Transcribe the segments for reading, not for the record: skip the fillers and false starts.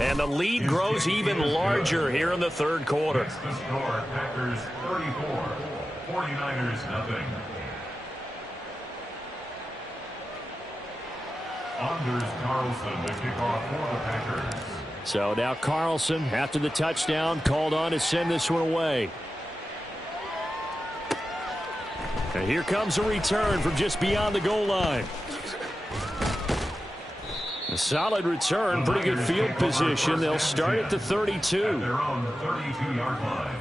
And the lead grows even larger here in the third quarter. It's the score, Packers 34, 49ers nothing. Anders Carlson to kick off for the Packers. So now Carlson, after the touchdown, called on to send this one away. And here comes a return from just beyond the goal line. A solid return, pretty good field position. They'll start at the 32. At their own 32-yard line.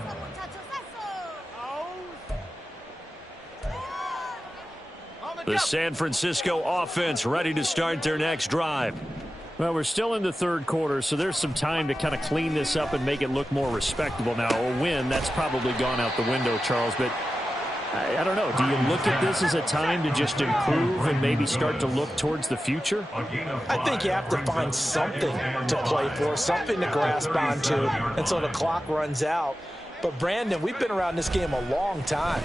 The San Francisco offense ready to start their next drive. Well, we're still in the third quarter, so there's some time to kind of clean this up and make it look more respectable. Now, a win, that's probably gone out the window, Charles, but I don't know. Do you look at this as a time to just improve and maybe start to look towards the future? I think you have to find something to play for, something to grasp onto until the clock runs out. But, Brandon, we've been around this game a long time.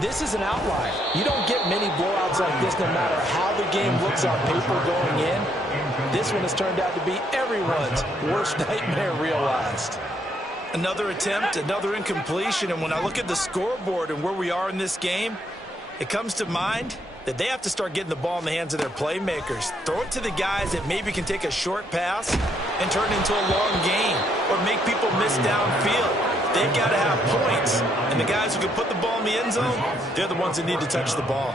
This is an outlier. You don't get many blowouts like this no matter how the game looks on paper going in. This one has turned out to be everyone's worst nightmare realized. Another attempt, another incompletion, and when I look at the scoreboard and where we are in this game, it comes to mind that they have to start getting the ball in the hands of their playmakers. Throw it to the guys that maybe can take a short pass and turn it into a long gain or make people miss downfield. They've got to have points, and the guys who can put the ball in the end zone, they're the ones that need to touch the ball.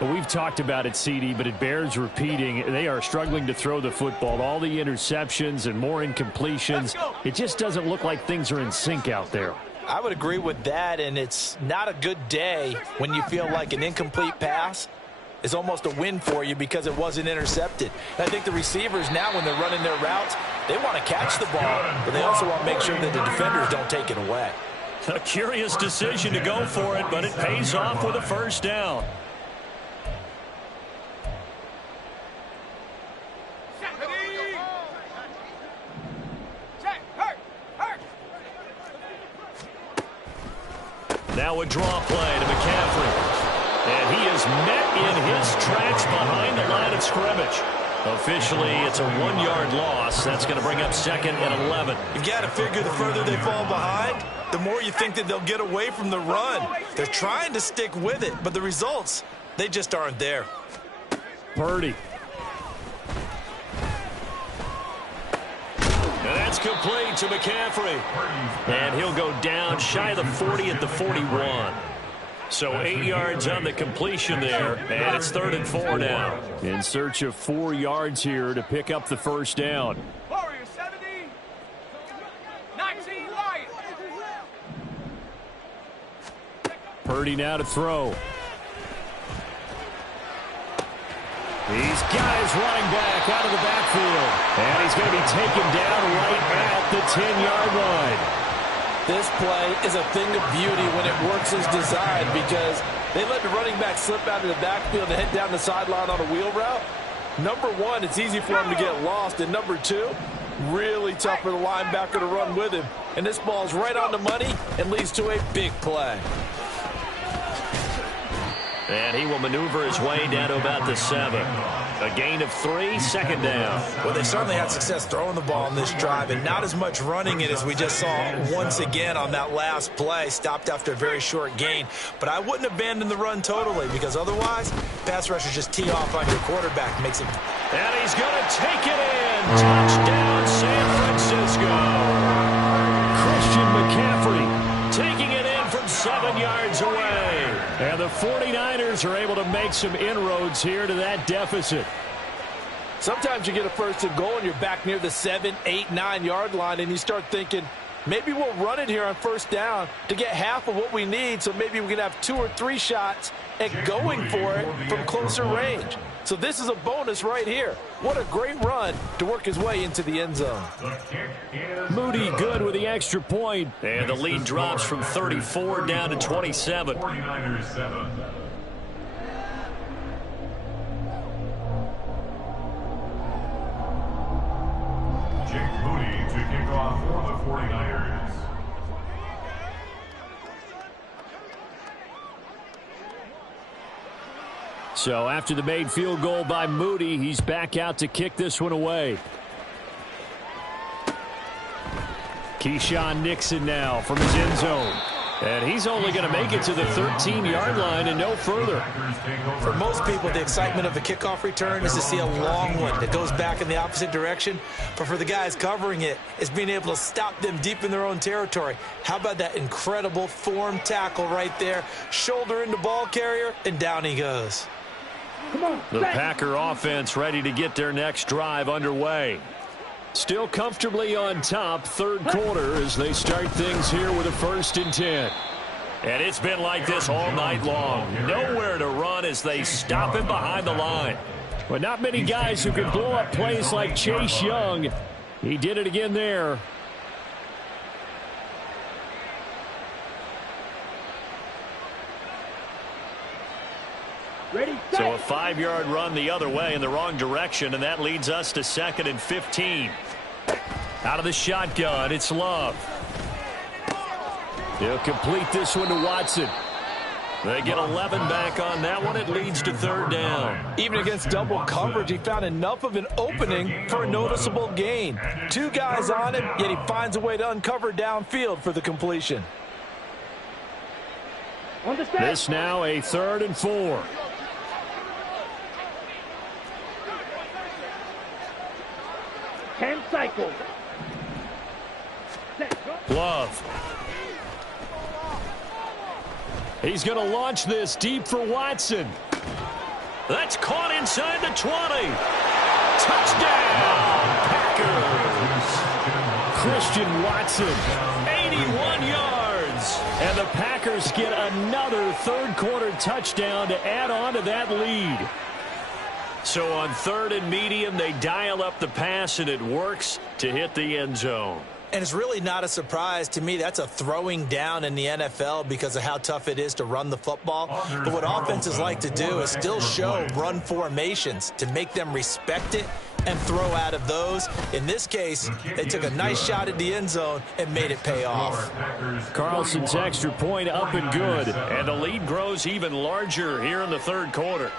Well, we've talked about it, CD, but it bears repeating. They are struggling to throw the football. All the interceptions and more incompletions. It just doesn't look like things are in sync out there. I would agree with that, and it's not a good day when you feel like an incomplete pass is almost a win for you because it wasn't intercepted. And I think the receivers now, when they're running their routes, they want to catch the ball, but they also want to make sure that the defenders don't take it away. A curious decision to go for it, but it pays off with a first down. Now a draw play to McCaffrey. And he is met in his tracks behind the line of scrimmage. Officially, it's a 1-yard loss. That's going to bring up second and 11. You've got to figure the further they fall behind, the more you think that they'll get away from the run. They're trying to stick with it, but the results, they just aren't there. Purdy. And that's complete to McCaffrey. And he'll go down shy of the 40 at the 41. So 8 yards on the completion there, and it's 3rd and 4 now. In search of 4 yards here to pick up the first down. Warriors 70, 19 Lions. Purdy now to throw. He's got his running back out of the backfield. And he's going to be taken down right at the 10-yard line. This play is a thing of beauty when it works as designed because they let the running back slip out of the backfield and head down the sideline on a wheel route. Number one, it's easy for him to get lost. And number two, really tough for the linebacker to run with him. And this ball's right on the money and leads to a big play. And he will maneuver his way down to about the 7. A gain of 3, second down. Well, they certainly had success throwing the ball on this drive, and not as much running it as we just saw once again on that last play. Stopped after a very short gain. But I wouldn't abandon the run totally, because otherwise, pass rushers just tee off on your quarterback. Makes it. And he's going to take it in. Touchdown, San Francisco. Christian McCaffrey taking it in from 7 yards away. And the 49ers are able to make some inroads here to that deficit. Sometimes you get a first and goal and you're back near the 7, 8, 9-yard line and you start thinking, maybe we'll run it here on first down to get half of what we need, so maybe we can have 2 or 3 shots at going for it from closer range. So this is a bonus right here. What a great run to work his way into the end zone. Moody good with the extra point. And the lead drops from 34 down to 27. 49ers 7. Jake Moody to kick off for the 49ers. So after the made field goal by Moody, he's back out to kick this one away. Keyshawn Nixon now from his end zone. And he's only going to make it to the 13-yard line and no further. For most people, the excitement of a kickoff return is to see a long one that goes back in the opposite direction. But for the guys covering it, it's being able to stop them deep in their own territory. How about that incredible form tackle right there? Shoulder into ball carrier, and down he goes. The Packer offense ready to get their next drive underway. Still comfortably on top, third quarter as they start things here with a 1st and 10. And it's been like this all night long. Nowhere to run as they stop him behind the line. But not many guys who can blow up plays like Chase Young. He did it again there. So a 5-yard run the other way in the wrong direction, and that leads us to 2nd and 15. Out of the shotgun, it's Love. He'll complete this one to Watson. They get 11 back on that one. It leads to 3rd down. Even against double coverage, he found enough of an opening for a noticeable gain. 2 guys on him, yet he finds a way to uncover downfield for the completion. This now a 3rd and 4. Cycle. Love. He's going to launch this deep for Watson. That's caught inside the 20. Touchdown, Packers. Christian Watson, 81 yards. And the Packers get another third-quarter touchdown to add on to that lead. So on 3rd and medium, they dial up the pass, and it works to hit the end zone. And it's really not a surprise to me. That's a throwing down in the NFL because of how tough it is to run the football. But what offenses like to do is still show run formations to make them respect it and throw out of those. In this case, they took a nice shot at the end zone and made it pay off. Carlson's extra point up and good, and the lead grows even larger here in the third quarter.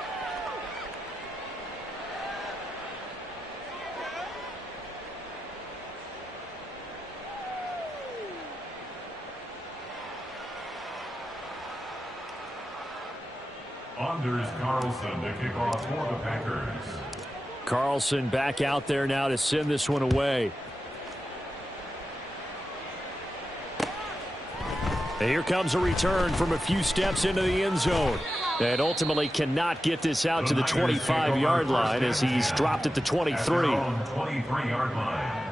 Anders Carlson to kick off for the Packers. Carlson back out there now to send this one away. And here comes a return from a few steps into the end zone. And ultimately cannot get this out to the 25-yard line as he's dropped at the 23. 23-yard line.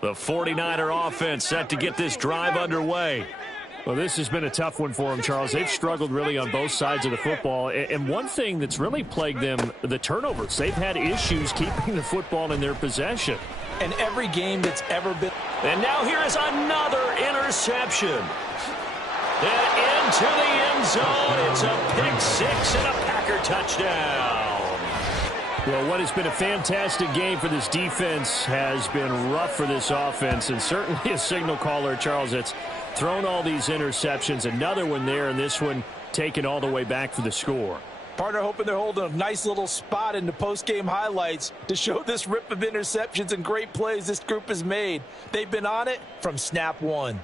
The 49er offense set to get this drive underway. Well, this has been a tough one for them, Charles. They've struggled really on both sides of the football. And one thing that's really plagued them, the turnovers. They've had issues keeping the football in their possession. And every game that's ever been. And now here is another interception. And into the end zone. It's a pick six and a Packer touchdown. Well, what has been a fantastic game for this defense has been rough for this offense, and certainly a signal caller, Charles, that's thrown all these interceptions. Another one there, and this one taken all the way back for the score. Partner hoping they're holding a nice little spot in the post-game highlights to show this rip of interceptions and great plays this group has made. They've been on it from snap one.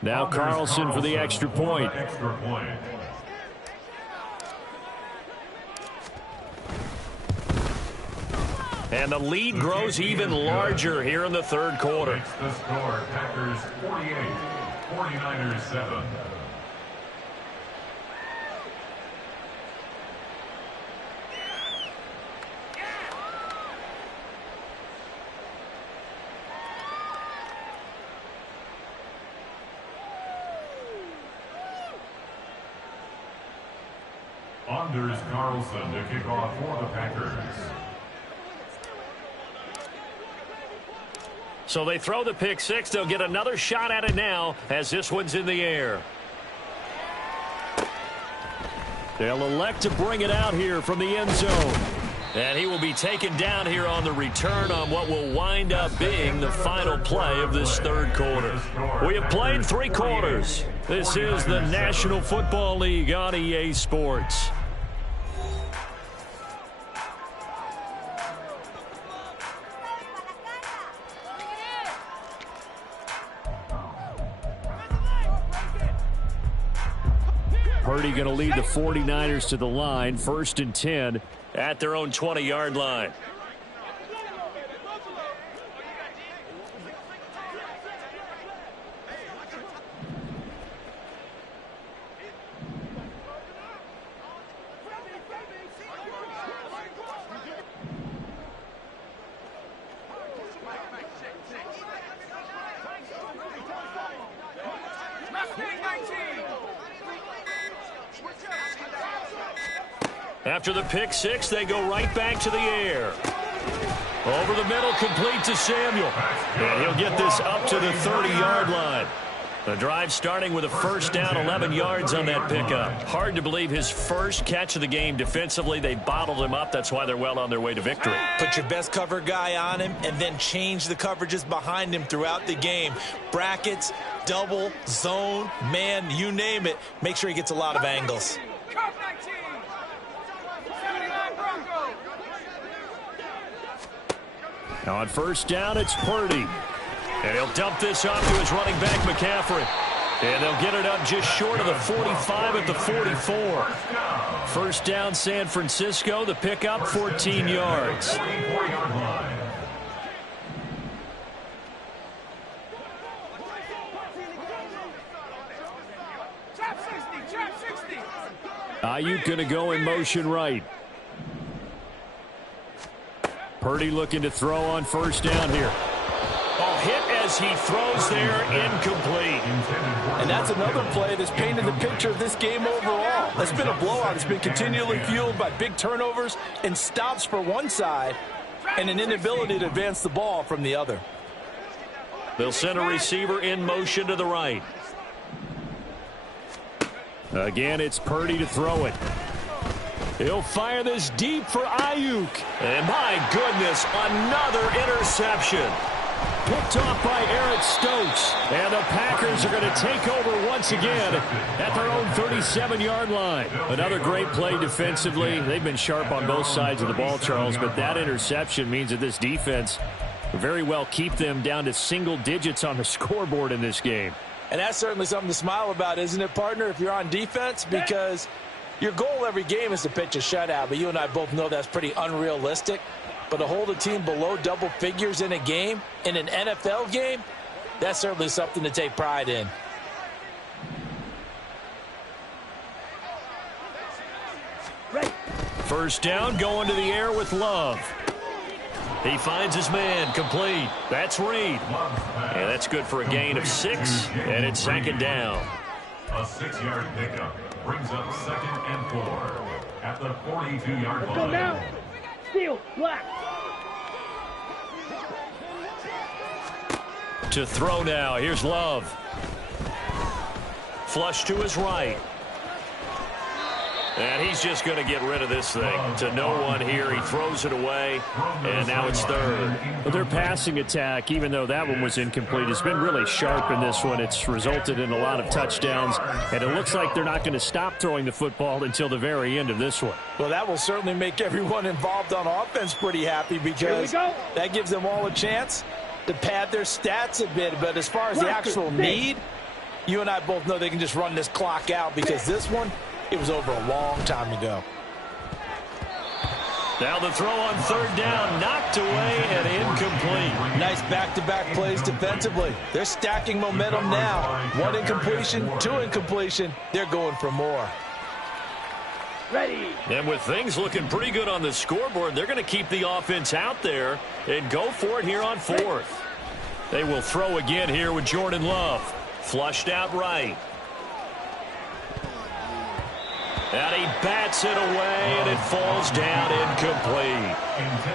Now Carlson for the extra point. And the lead grows even larger here in the third quarter. The score, Packers 48, 49ers 7. Anders Carlson to kick off for the Packers. So they throw the pick six. They'll get another shot at it now as this one's in the air. They'll elect to bring it out here from the end zone. And he will be taken down here on the return on what will wind up being the final play of this third quarter. We have played 3 quarters. This is the National Football League on EA Sports. Purdy going to lead the 49ers to the line, 1st and 10 at their own 20-yard line. After the pick six, they go right back to the air. Over the middle, complete to Samuel. And he'll get this up to the 30-yard line. The drive starting with a first down, 11 yards on that pickup. Hard to believe his first catch of the game defensively. They bottled him up. That's why they're well on their way to victory. Put your best cover guy on him and then change the coverages behind him throughout the game. Brackets, double, zone, man, you name it. Make sure he gets a lot of angles. On first down, it's Purdy. And he'll dump this off to his running back, McCaffrey. And they'll get it up just short of the 45 at the 44. First down, San Francisco. The pickup, 14 yards. Ayuk going to go in motion right. Purdy looking to throw on first down here. Oh, hit as he throws there, incomplete. And that's another play that's painted the picture of this game overall. It's been a blowout. It's been continually fueled by big turnovers and stops for one side and an inability to advance the ball from the other. They'll send a receiver in motion to the right. Again, it's Purdy to throw it. He'll fire this deep for Ayuk. And my goodness, another interception. Picked off by Eric Stokes. And the Packers are going to take over once again at their own 37-yard line. Another great play defensively. They've been sharp on both sides of the ball, Charles, but that interception means that this defense will very well keep them down to single digits on the scoreboard in this game. And that's certainly something to smile about, isn't it, partner, if you're on defense? Because your goal every game is to pitch a shutout, but you and I both know that's pretty unrealistic. But to hold a team below double figures in a game, in an NFL game, that's certainly something to take pride in. First down, going to the air with Love. He finds his man, complete. That's Reed. And that's good for a gain of 6, and it's second down. A 6-yard pickup brings up 2nd and 4 at the 42-yard line. Go down. Steal, black. To throw now, here's Love. Flush to his right. And he's just going to get rid of this thing. To no one here. He throws it away, and now it's third. But their passing attack, even though that one was incomplete, has been really sharp in this one. It's resulted in a lot of touchdowns, and it looks like they're not going to stop throwing the football until the very end of this one. Well, that will certainly make everyone involved on offense pretty happy because that gives them all a chance to pad their stats a bit. But as far as the actual need, you and I both know they can just run this clock out because this one, it was over a long time ago. Now the throw on third down, knocked away and incomplete. Nice back-to-back plays defensively. They're stacking momentum now. 1 incompletion, 2 incompletion. They're going for more. Ready. And with things looking pretty good on the scoreboard, they're going to keep the offense out there and go for it here on 4th. They will throw again here with Jordan Love. Flushed out right. And he bats it away, and it falls down incomplete.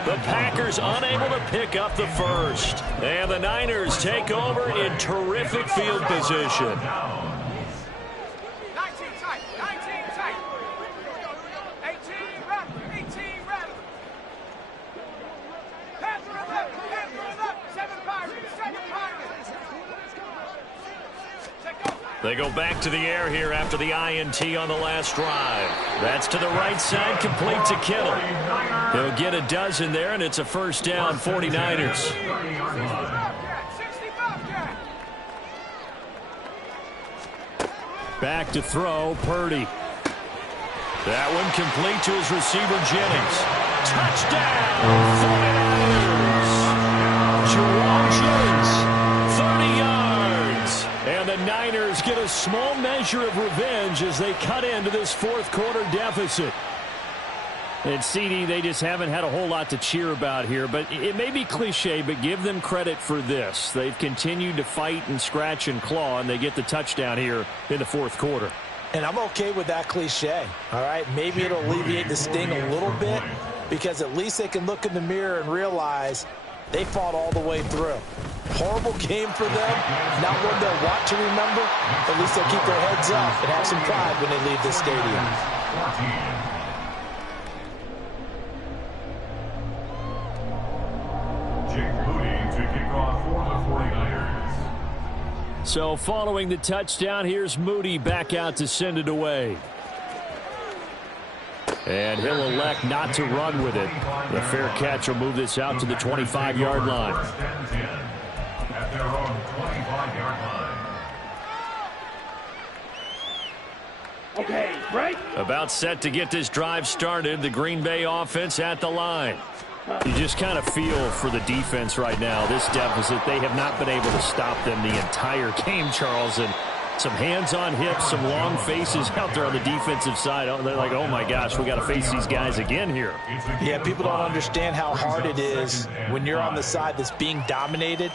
The Packers unable to pick up the first. And the Niners take over in terrific field position. 19 tight, 19 tight. 18 run, 18 run. Panther up, 7 Pirates, 7 Pirates. They go back to the air here after the INT on the last drive. That's to the right side, complete to Kittle. He'll get a dozen there, and it's a first down, 49ers. Back to throw, Purdy. That one complete to his receiver, Jennings. Touchdown, 49ers. Jerome Jennings, 30 yards. And the Niners get a small measure of revenge as they cut into this fourth quarter deficit. And CD, they just haven't had a whole lot to cheer about here. But it may be cliche, but give them credit for this. They've continued to fight and scratch and claw, and they get the touchdown here in the fourth quarter. And I'm okay with that cliche, all right? Maybe it'll alleviate the sting a little bit because at least they can look in the mirror and realize they fought all the way through. Horrible game for them, not one they'll want to remember. At least they'll keep their heads up and have some pride when they leave this stadium. So following the touchdown, here's Moody back out to send it away. And he'll elect not to run with it. The fair catch will move this out to the 25-yard line. At their own 25-yard line. Okay, right? About set to get this drive started. The Green Bay offense at the line. You just kind of feel for the defense right now. This deficit, they have not been able to stop them the entire game, Charles. And some hands on hips, some long faces out there on the defensive side. They're like, oh, my gosh, we got to face these guys again here. Yeah, people don't understand how hard it is when you're on the side that's being dominated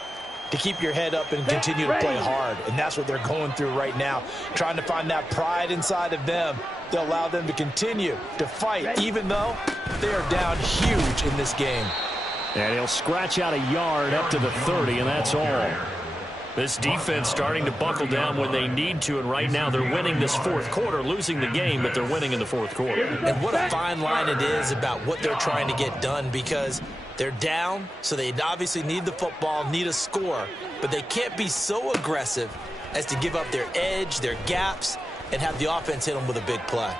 to keep your head up and continue to play hard. And that's what they're going through right now, trying to find that pride inside of them to allow them to continue to fight, even though they are down huge in this game. And he'll scratch out a yard up to the 30, and that's all. This defense starting to buckle down when they need to, and right now they're winning this fourth quarter, losing the game, but they're winning in the fourth quarter. And what a fine line it is about what they're trying to get done, because they're down, so they obviously need the football, need a score, but they can't be so aggressive as to give up their edge, their gaps, and have the offense hit them with a big play.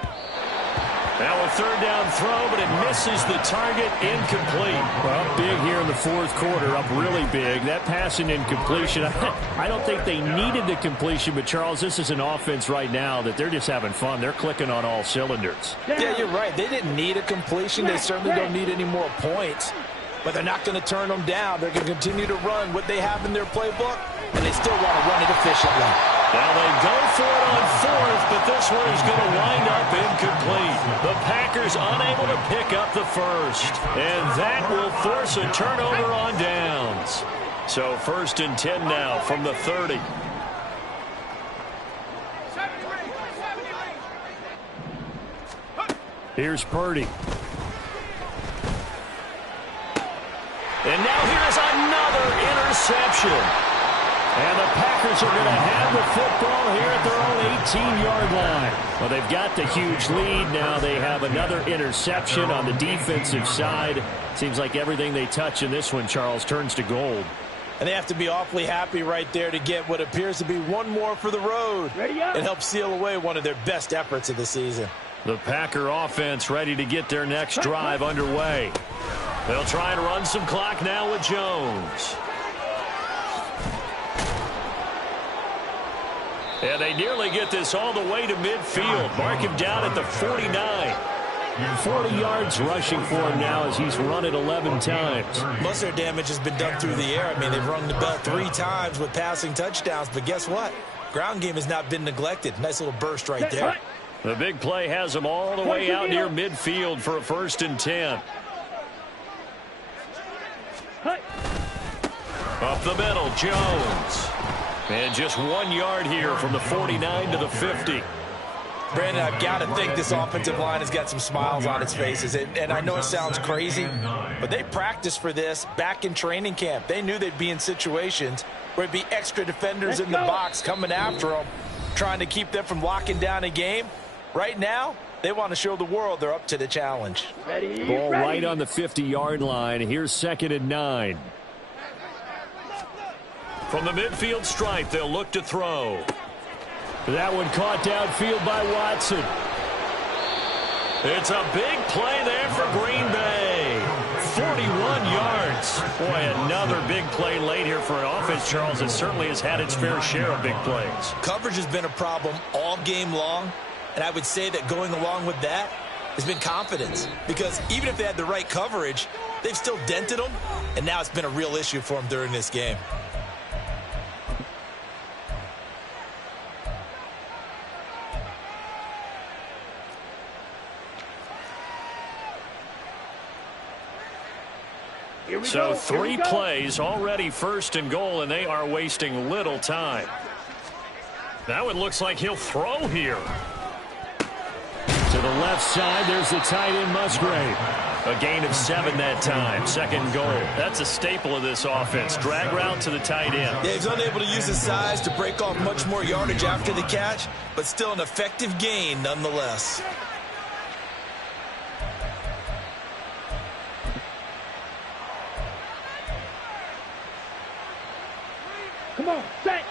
Now a third down throw, but it misses the target, incomplete. Well, big here in the fourth quarter, up really big. That passing incompletion, I don't think they needed the completion, but Charles, this is an offense right now that they're just having fun. They're clicking on all cylinders. Yeah, you're right. They didn't need a completion. They certainly don't need any more points, but they're not going to turn them down. They're going to continue to run what they have in their playbook, and they still want to run it efficiently. Now they go for it on fourth, but this one is going to wind up incomplete. The Packers unable to pick up the first, and that will force a turnover on downs. So 1st and 10 now from the 30. Here's Purdy. And now here's another interception. And the Packers are going to have the football here at their own 18-yard line. Well, they've got the huge lead. Now they have another interception on the defensive side. Seems like everything they touch in this one, Charles, turns to gold. And they have to be awfully happy right there to get what appears to be one more for the road. It helps seal away one of their best efforts of the season. The Packer offense ready to get their next drive underway. They'll try and run some clock now with Jones. And they nearly get this all the way to midfield. Mark him down at the 49. 40 yards rushing for him now as he's run it 11 times. Most of their damage has been done through the air. I mean, they've rung the bell 3 times with passing touchdowns. But guess what? Ground game has not been neglected. Nice little burst right there. The big play has them all the way out near midfield for a 1st and 10. Up the middle, Jones. And just 1 yard here from the 49 to the 50. Brandon, I've got to think this offensive line has got some smiles on its faces. And I know it sounds crazy, but they practiced for this back in training camp. They knew they'd be in situations where it'd be extra defenders in the box coming after them, trying to keep them from locking down a game. Right now, they want to show the world they're up to the challenge. Ball right on the 50-yard line. Here's 2nd and 9. From the midfield stripe, they'll look to throw. That one caught downfield by Watson. It's a big play there for Green Bay. 41 yards. Boy, another big play late here for an offense, Charles, that certainly has had its fair share of big plays. Coverage has been a problem all game long, and I would say that going along with that has been confidence. Because even if they had the right coverage, they've still dented them, and now it's been a real issue for them during this game. So 3 plays, already 1st and goal, and they are wasting little time. Now it looks like he'll throw here. To the left side, there's the tight end Musgrave. A gain of 7 that time, 2nd goal. That's a staple of this offense. Drag route to the tight end. Yeah, he's unable to use his size to break off much more yardage after the catch, but still an effective gain nonetheless. Come on, set.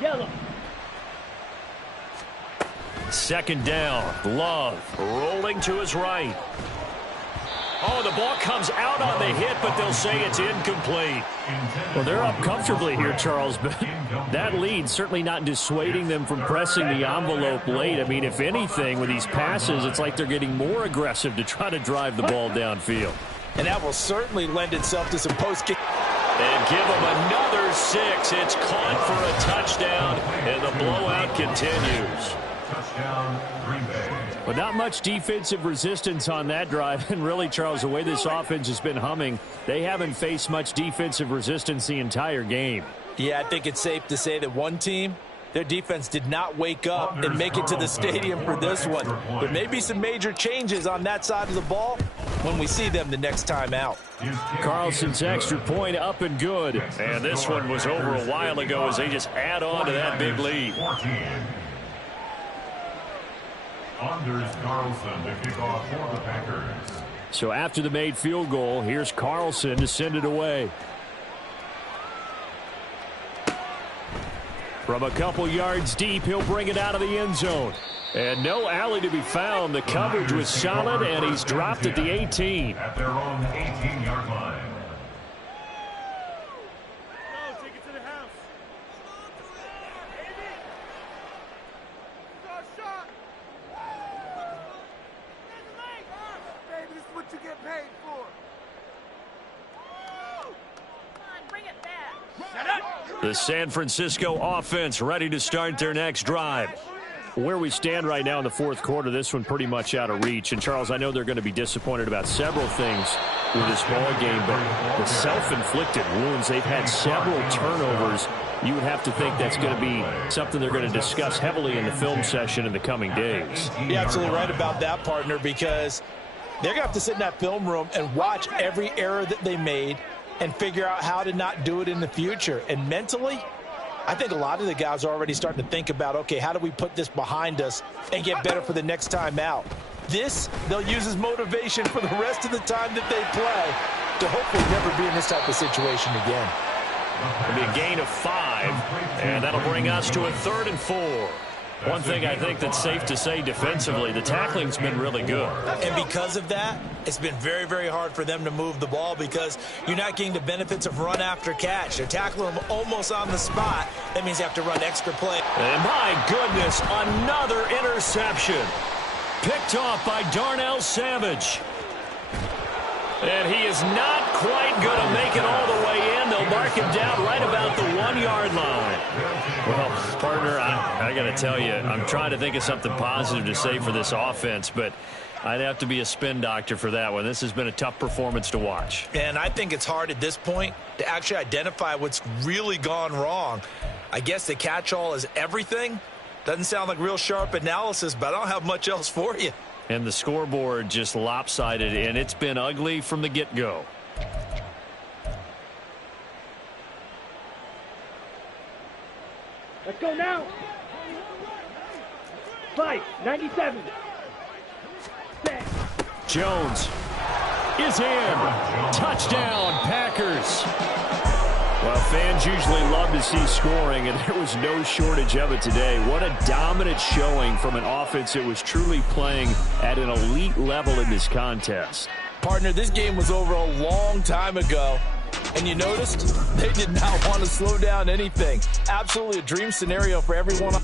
Yellow. 2nd down. Love rolling to his right. Oh, the ball comes out on the hit, but they'll say it's incomplete. Well, they're up comfortably here, Charles, but that lead certainly not dissuading them from pressing the envelope late. I mean, if anything, with these passes, it's like they're getting more aggressive to try to drive the ball downfield. And that will certainly lend itself to some post-game. And give them another 6. It's caught for a touchdown, and the blowout continues. Touchdown, Green Bay. But not much defensive resistance on that drive. And really, Charles, the way this offense has been humming, they haven't faced much defensive resistance the entire game. Yeah, I think it's safe to say that one team, their defense did not wake up and make it to the stadium for this one. There may be some major changes on that side of the ball when we see them the next time out. Carlson's extra point up and good. And this one was over a while ago as they just add on to that big lead. Anders Carlson to kick off for the Packers. So after the made field goal, here's Carlson to send it away. From a couple yards deep, he'll bring it out of the end zone. And no alley to be found. The coverage was solid, and he's dropped at the 18. At their own 18-yard line. Take it to the house. Shot. Baby, this is what you get paid for. Come on, bring it back. Shut up. The San Francisco offense ready to start their next drive. Where we stand right now in the 4th quarter, this one pretty much out of reach. And, Charles, I know they're going to be disappointed about several things with this ball game, but the self-inflicted wounds, they've had several turnovers. You would have to think that's going to be something they're going to discuss heavily in the film session in the coming days. You're absolutely right about that, partner, because they're going to have to sit in that film room and watch every error that they made and figure out how to not do it in the future. And mentally, I think a lot of the guys are already starting to think about, okay, how do we put this behind us and get better for the next time out? This, they'll use as motivation for the rest of the time that they play to hopefully never be in this type of situation again. It'll be a gain of 5, and that'll bring us to a 3rd and 4. One thing I think that's safe to say defensively, the tackling's been really good. And because of that, it's been very, very hard for them to move the ball because you're not getting the benefits of run after catch. They're tackling them almost on the spot. That means you have to run extra play. And my goodness, another interception. Picked off by Darnell Savage. And he is not quite going to make it all the way in. They'll mark him down right about the 1-yard line. Well, partner, I got to tell you, I'm trying to think of something positive to say for this offense, but I'd have to be a spin doctor for that one. This has been a tough performance to watch. And I think it's hard at this point to actually identify what's really gone wrong. I guess the catch-all is everything. Doesn't sound like real sharp analysis, but I don't have much else for you. And the scoreboard just lopsided, and it's been ugly from the get-go. Let's go now. 5-97. Jones is in. Touchdown, Packers. Well, fans usually love to see scoring, and there was no shortage of it today. What a dominant showing from an offense that was truly playing at an elite level in this contest. Partner, this game was over a long time ago. And you noticed they did not want to slow down anything. Absolutely a dream scenario for everyone.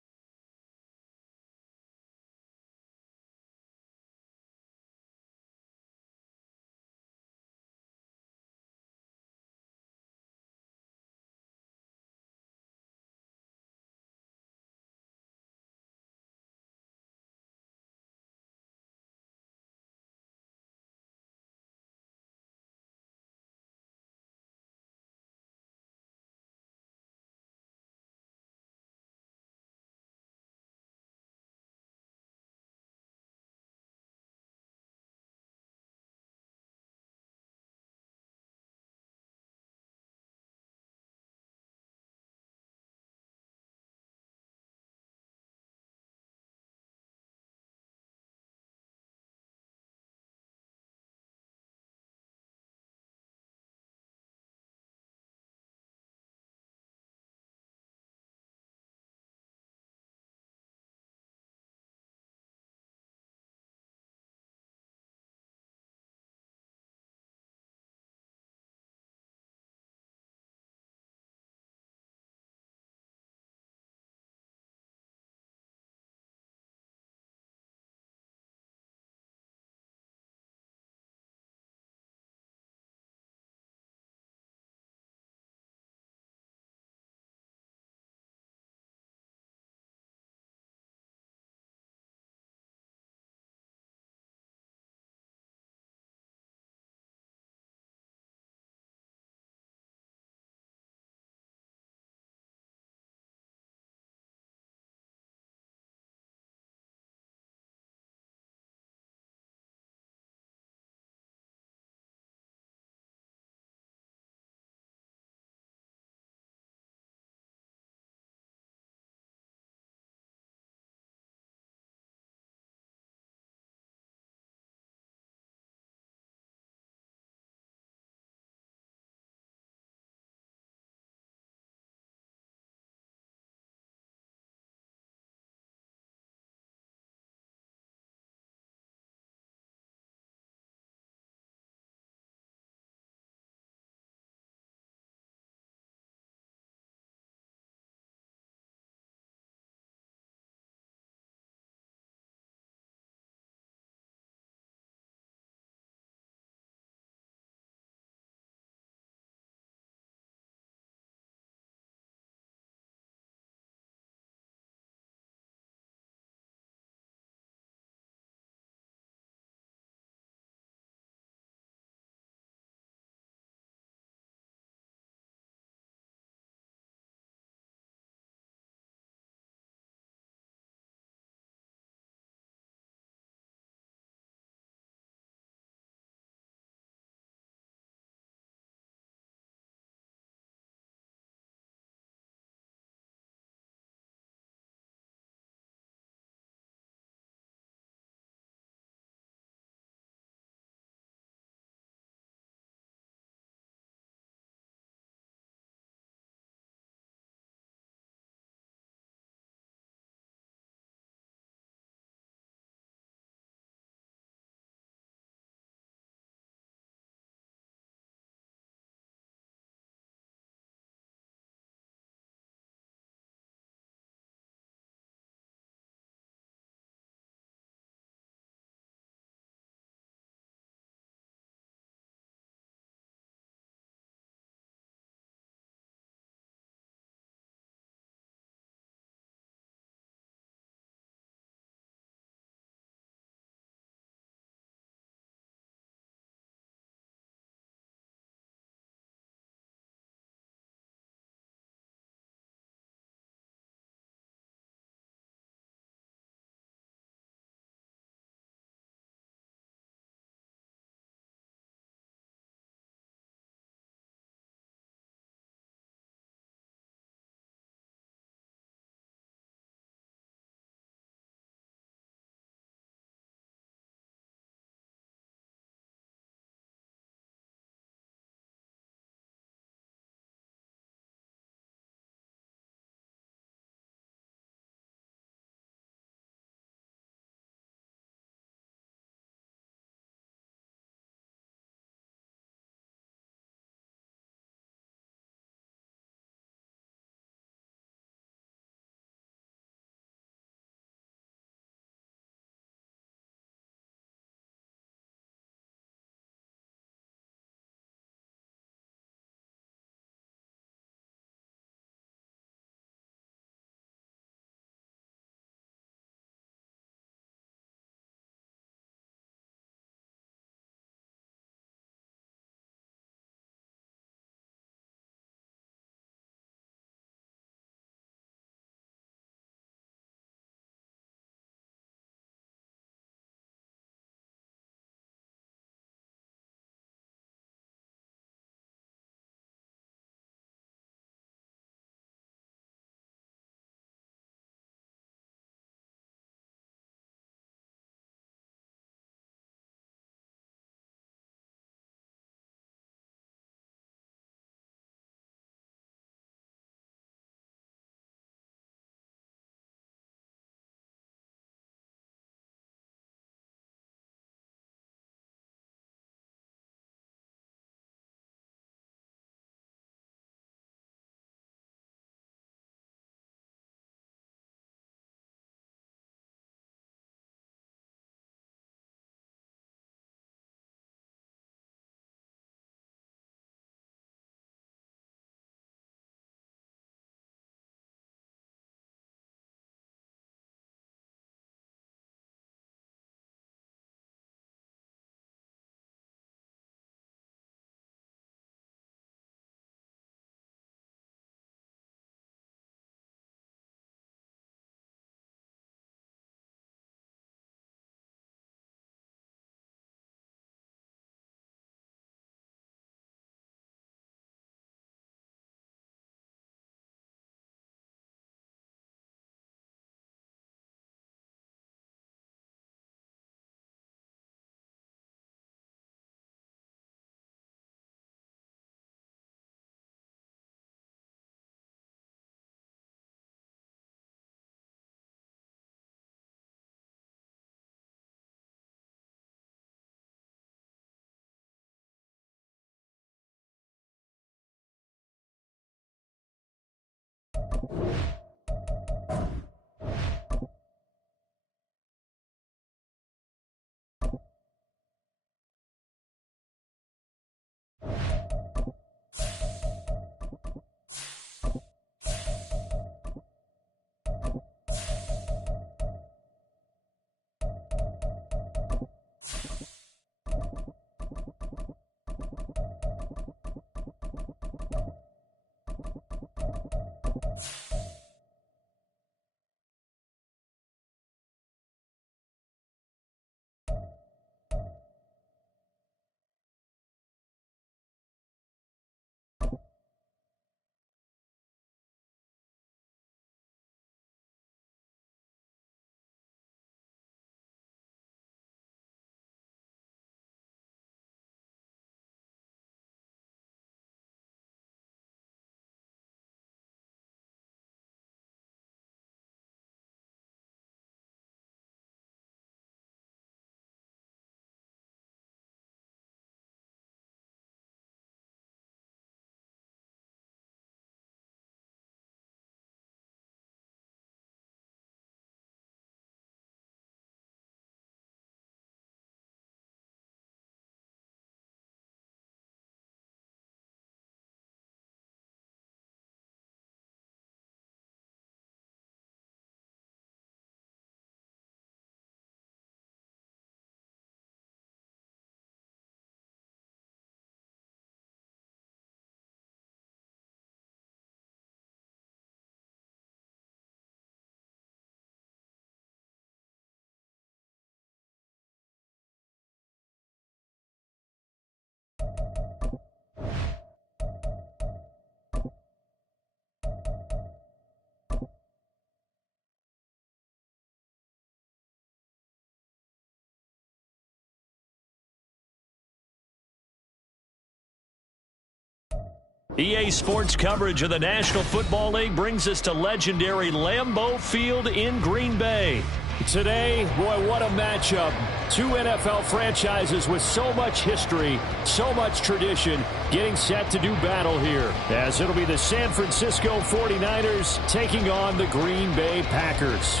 EA Sports coverage of the National Football League brings us to legendary Lambeau Field in Green Bay. Today, boy, what a matchup. Two NFL franchises with so much history, so much tradition, getting set to do battle here, as it'll be the San Francisco 49ers taking on the Green Bay Packers.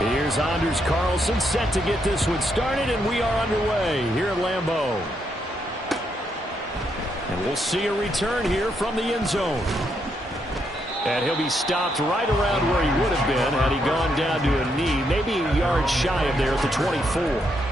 Here's Anders Carlson set to get this one started, and we are underway here at Lambeau. And we'll see a return here from the end zone. And he'll be stopped right around where he would have been had he gone down to a knee, maybe a yard shy of there at the 24.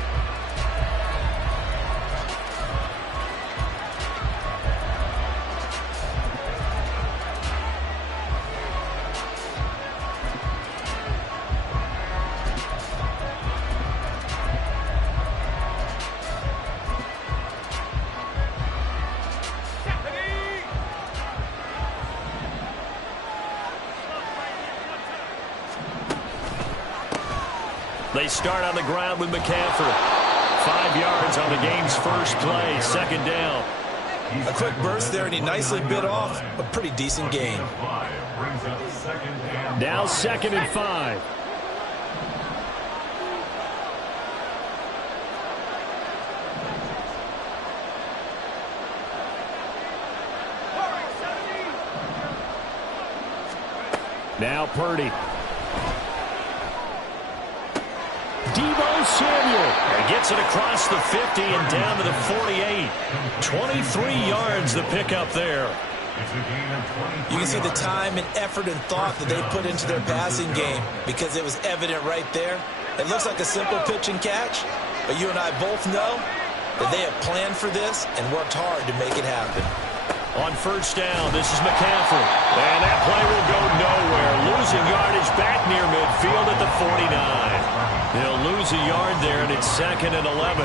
They start on the ground with McCaffrey. 5 yards on the game's first play, second down. A quick burst there, and he nicely bit off a pretty decent gain. Now 2nd and 5. Now Purdy. Deebo Samuel gets it across the 50 and down to the 48. 23 yards the pickup there. You can see the time and effort and thought that they put into their passing game because it was evident right there. It looks like a simple pitch and catch, but you and I both know that they have planned for this and worked hard to make it happen. On first down, this is McCaffrey. And that play will go nowhere. Losing yardage back near midfield at the 49. He'll lose a yard there, and it's 2nd and 11.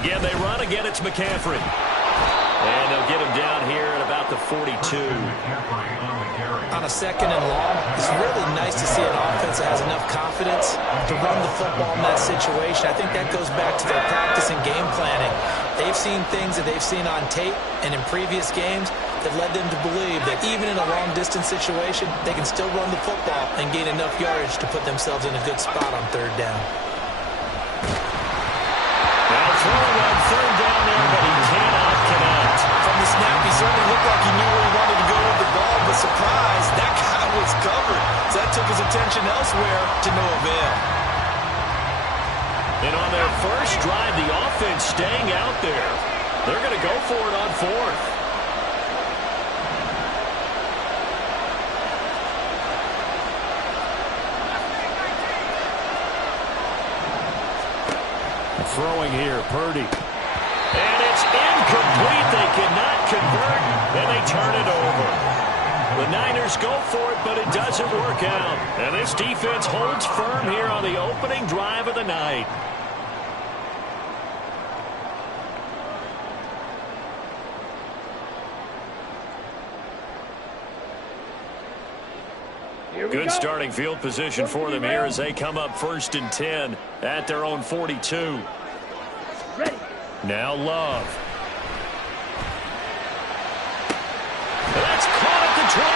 Again, they run. Again, it's McCaffrey. And they'll get him down here at about the 42. On a 2nd and long, it's really nice to see an offense that has enough confidence to run the football in that situation. I think that goes back to their practice and game planning. They've seen things that they've seen on tape and in previous games that led them to believe that even in a long-distance situation, they can still run the football and gain enough yardage to put themselves in a good spot on 3rd down. Now throwing on 3rd down there, but he cannot connect. From the snap, he certainly looked like he knew where he wanted to go with the ball, but surprise, that guy was covered. So that took his attention elsewhere to no avail. And on their first drive, the offense staying out there. They're going to go for it on 4th. throwing here. Purdy. And it's incomplete. They cannot convert, and they turn it over. The Niners go for it, but it doesn't work out. And this defense holds firm here on the opening drive of the night. Good starting field position for them here as they come up 1st and 10 at their own 42. Ready. Now Love. That's caught at the 25.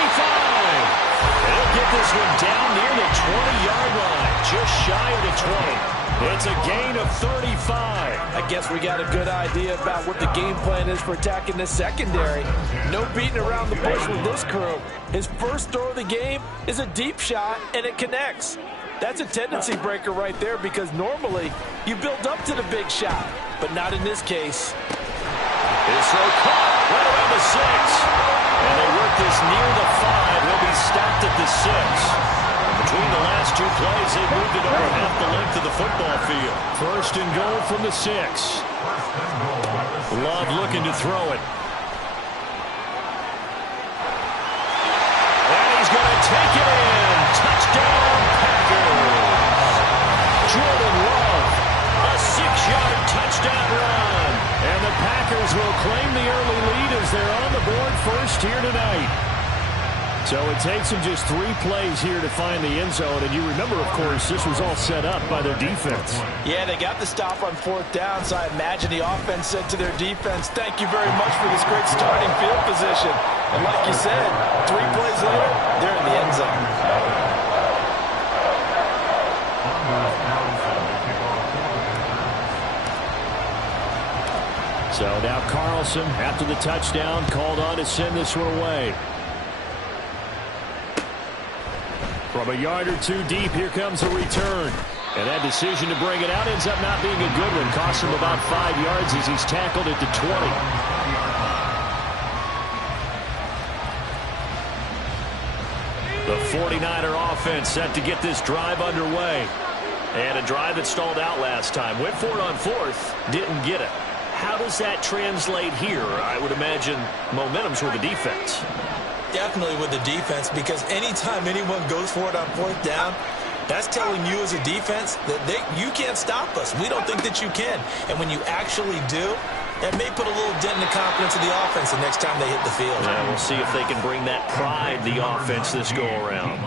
They'll get this one down near the 20-yard line, just shy of the 20. It's a gain of 35. I guess we got a good idea about what the game plan is for attacking this secondary. No beating around the bush with this crew. His first throw of the game is a deep shot, and it connects. That's a tendency breaker right there because normally you build up to the big shot, but not in this case. His throw caught right around the 6. And they work this near the 5. He'll be stopped at the 6. Between the last two plays, they moved it over half the length of the football field. 1st and goal from the 6. Love looking to throw it. And he's going to take it in. Touchdown, Packers. Jordan Love, a 6-yard touchdown run. And the Packers will claim the early lead as they're on the board first here tonight. So it takes them just 3 plays here to find the end zone. And you remember, of course, this was all set up by their defense. Yeah, they got the stop on 4th down, so I imagine the offense said to their defense, thank you very much for this great starting field position. And like you said, 3 plays later, they're in the end zone. So now Carlson, after the touchdown, called on to send this one away. From a yard or 2 deep, here comes the return. And that decision to bring it out ends up not being a good one. Costs him about 5 yards as he's tackled at the 20. The 49er offense set to get this drive underway. And a drive that stalled out last time. Went for it on 4th, didn't get it. How does that translate here? I would imagine momentum's with the defense. Definitely with the defense, because anytime anyone goes for it on 4th down, that's telling you as a defense that you can't stop us. We don't think that you can. And when you actually do, that may put a little dent in the confidence of the offense the next time they hit the field. Yeah, we'll see if they can bring that pride, the offense, this go-around.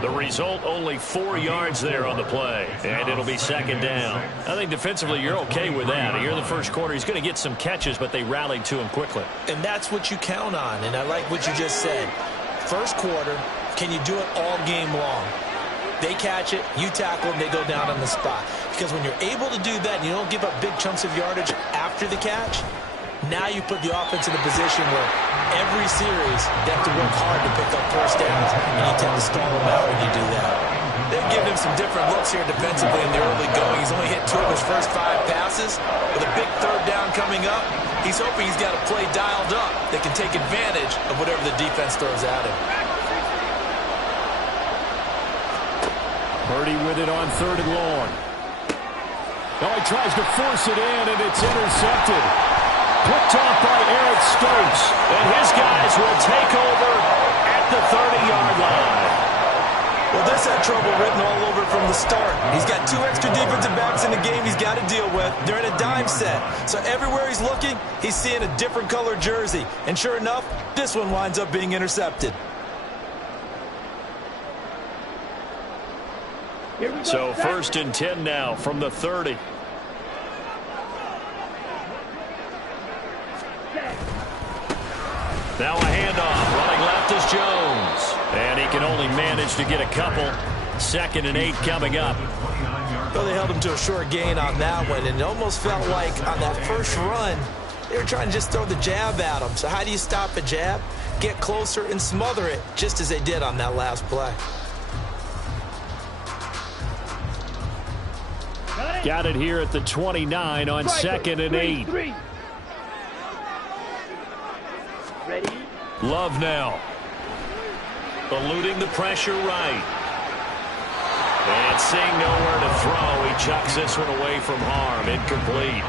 The result, only 4 yards there on the play, and it'll be 2nd down. I think defensively you're okay with that. Here in the first quarter, he's going to get some catches, but they rallied to him quickly. And that's what you count on, and I like what you just said. First quarter, can you do it all game long? They catch it, you tackle, and they go down on the spot. Because when you're able to do that and you don't give up big chunks of yardage after the catch, now you put the offense in a position where every series they have to work hard to pick up 1st downs, and you tend to stall them out when you do that. They've given him some different looks here defensively in the early going. He's only hit 2 of his first 5 passes. With a big 3rd down coming up, he's hoping he's got a play dialed up that can take advantage of whatever the defense throws at him. Purdy with it on 3rd and long. Now he tries to force it in, and it's intercepted. Picked off by Eric Stokes, and his guys will take over at the 30-yard line. Well, this had trouble written all over from the start. He's got 2 extra defensive backs in the game he's got to deal with. They're in a dime set. So everywhere he's looking, he's seeing a different color jersey. And sure enough, this one winds up being intercepted. So 1st and 10 now from the 30. Now a handoff. Running left is Jones. And he can only manage to get a couple. 2nd and 8 coming up. Well, they held him to a short gain on that one. And it almost felt like on that first run, they were trying to just throw the jab at him. So how do you stop a jab? Get closer and smother it, just as they did on that last play. Got it here at the 29 on 2nd and 8. Ready? Love now. Eluding the pressure right. And seeing nowhere to throw, he chucks this one away from harm. Incomplete.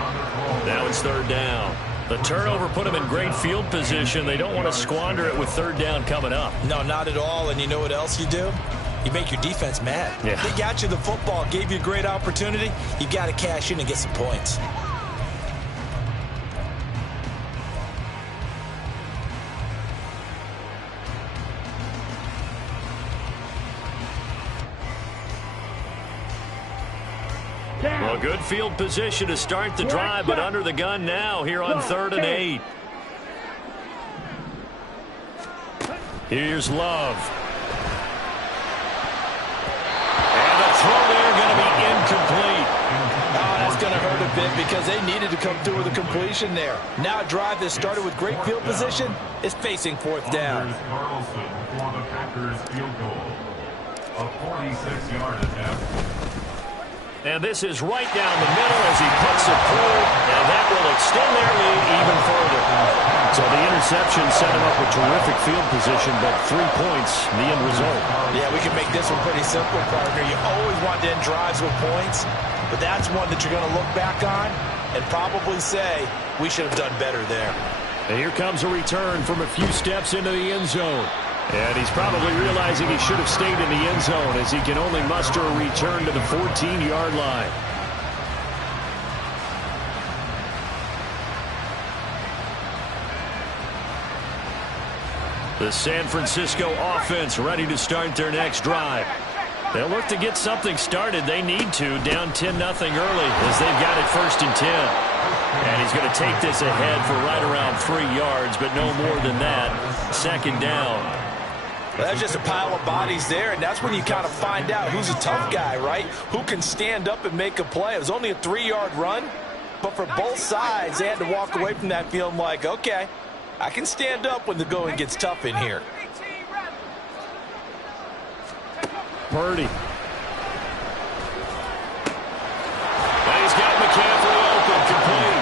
Now it's third down. The turnover put them in great field position. They don't want to squander it with third down coming up. No, not at all. And you know what else you do? You make your defense mad. Yeah. They got you the football, gave you a great opportunity. You got to cash in and get some points. Well, good field position to start the drive, but under the gun now here on 3rd and 8. Here's Love. And the throw there going to be incomplete. Oh, that's going to hurt a bit because they needed to come through with a completion there. Now a drive that started with great field position is facing 4th down. Carlson for the Packers field goal. A 46-yard attempt. And this is right down the middle as he puts it through, and that will extend their lead even further. So the interception set him up with terrific field position, but 3 points, the end result. Yeah, we can make this one pretty simple, partner. You always want to end drives with points, but that's one that you're going to look back on and probably say, we should have done better there. And here comes a return from a few steps into the end zone. And he's probably realizing he should have stayed in the end zone as he can only muster a return to the 14-yard line. The San Francisco offense ready to start their next drive. They'll look to get something started. They need to, down 10-0 early as they've got it 1st and 10. And he's going to take this ahead for right around 3 yards, but no more than that. 2nd down. That's just a pile of bodies there, and that's when you kind of find out who's a tough guy, right? Who can stand up and make a play. It was only a 3-yard run, but for both sides, they had to walk away from that feeling like, okay, I can stand up when the going gets tough in here. Purdy. And he's got McCaffrey open, complete.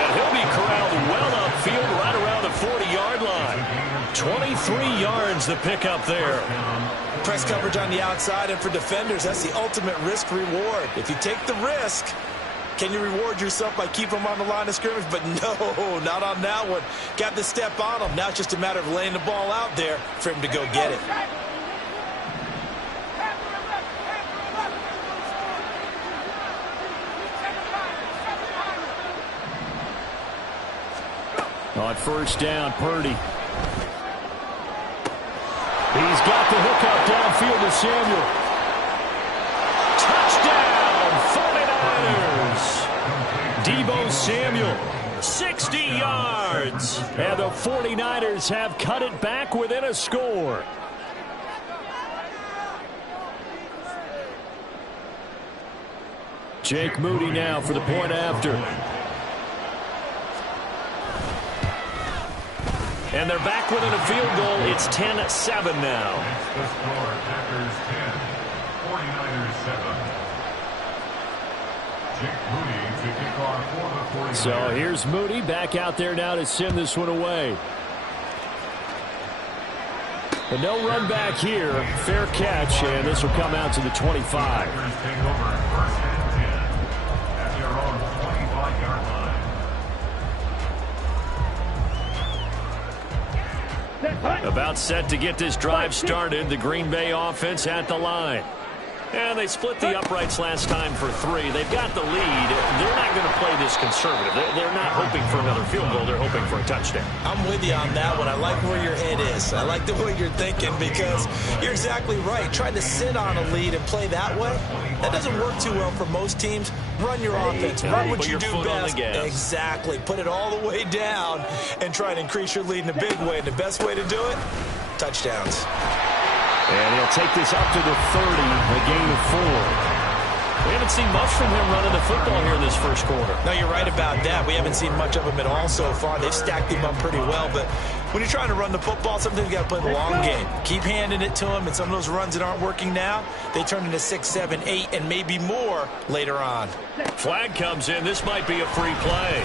And he'll be corralled well upfield right around the 40-yard line. 23 yards the pickup there. Press coverage on the outside, and for defenders, that's the ultimate risk-reward. If you take the risk, can you reward yourself by keeping them on the line of scrimmage? But no, not on that one. Got the step on him. Now it's just a matter of laying the ball out there for him to go get it. On 1st down, Purdy. He's got the hook up downfield to Samuel. Touchdown, 49ers. Deebo Samuel, 60 yards. And the 49ers have cut it back within a score. Jake Moody now for the point after. And they're back within a field goal. It's 10-7 now. The score, Packers 10, 49ers 7. Jake Moody to kick off for the 49ers. So here's Moody back out there now to send this one away. But no run back here. Fair catch, and this will come out to the 25. Packers take over 1st and 10 at their own 25-yard line. About set to get this drive started. The Green Bay offense at the line. And they split the uprights last time for 3. They've got the lead. They're not going to play this conservative. They're not hoping for another field goal. They're hoping for a touchdown. I'm with you on that one. I like where your head is. I like the way you're thinking because you're exactly right. Trying to sit on a lead and play that way, that doesn't work too well for most teams. Run your offense. Run what you do best. Exactly. Put it all the way down and try and increase your lead in a big way. And the best way to do it, touchdowns. And he'll take this up to the 30, a gain of 4. We haven't seen much from him running the football here in this first quarter. No, you're right about that. We haven't seen much of him at all so far. They've stacked him up pretty well. But when you're trying to run the football, sometimes you got to play the long game. Keep handing it to him. And some of those runs that aren't working now, they turn into 6, 7, 8, and maybe more later on. Flag comes in. This might be a free play.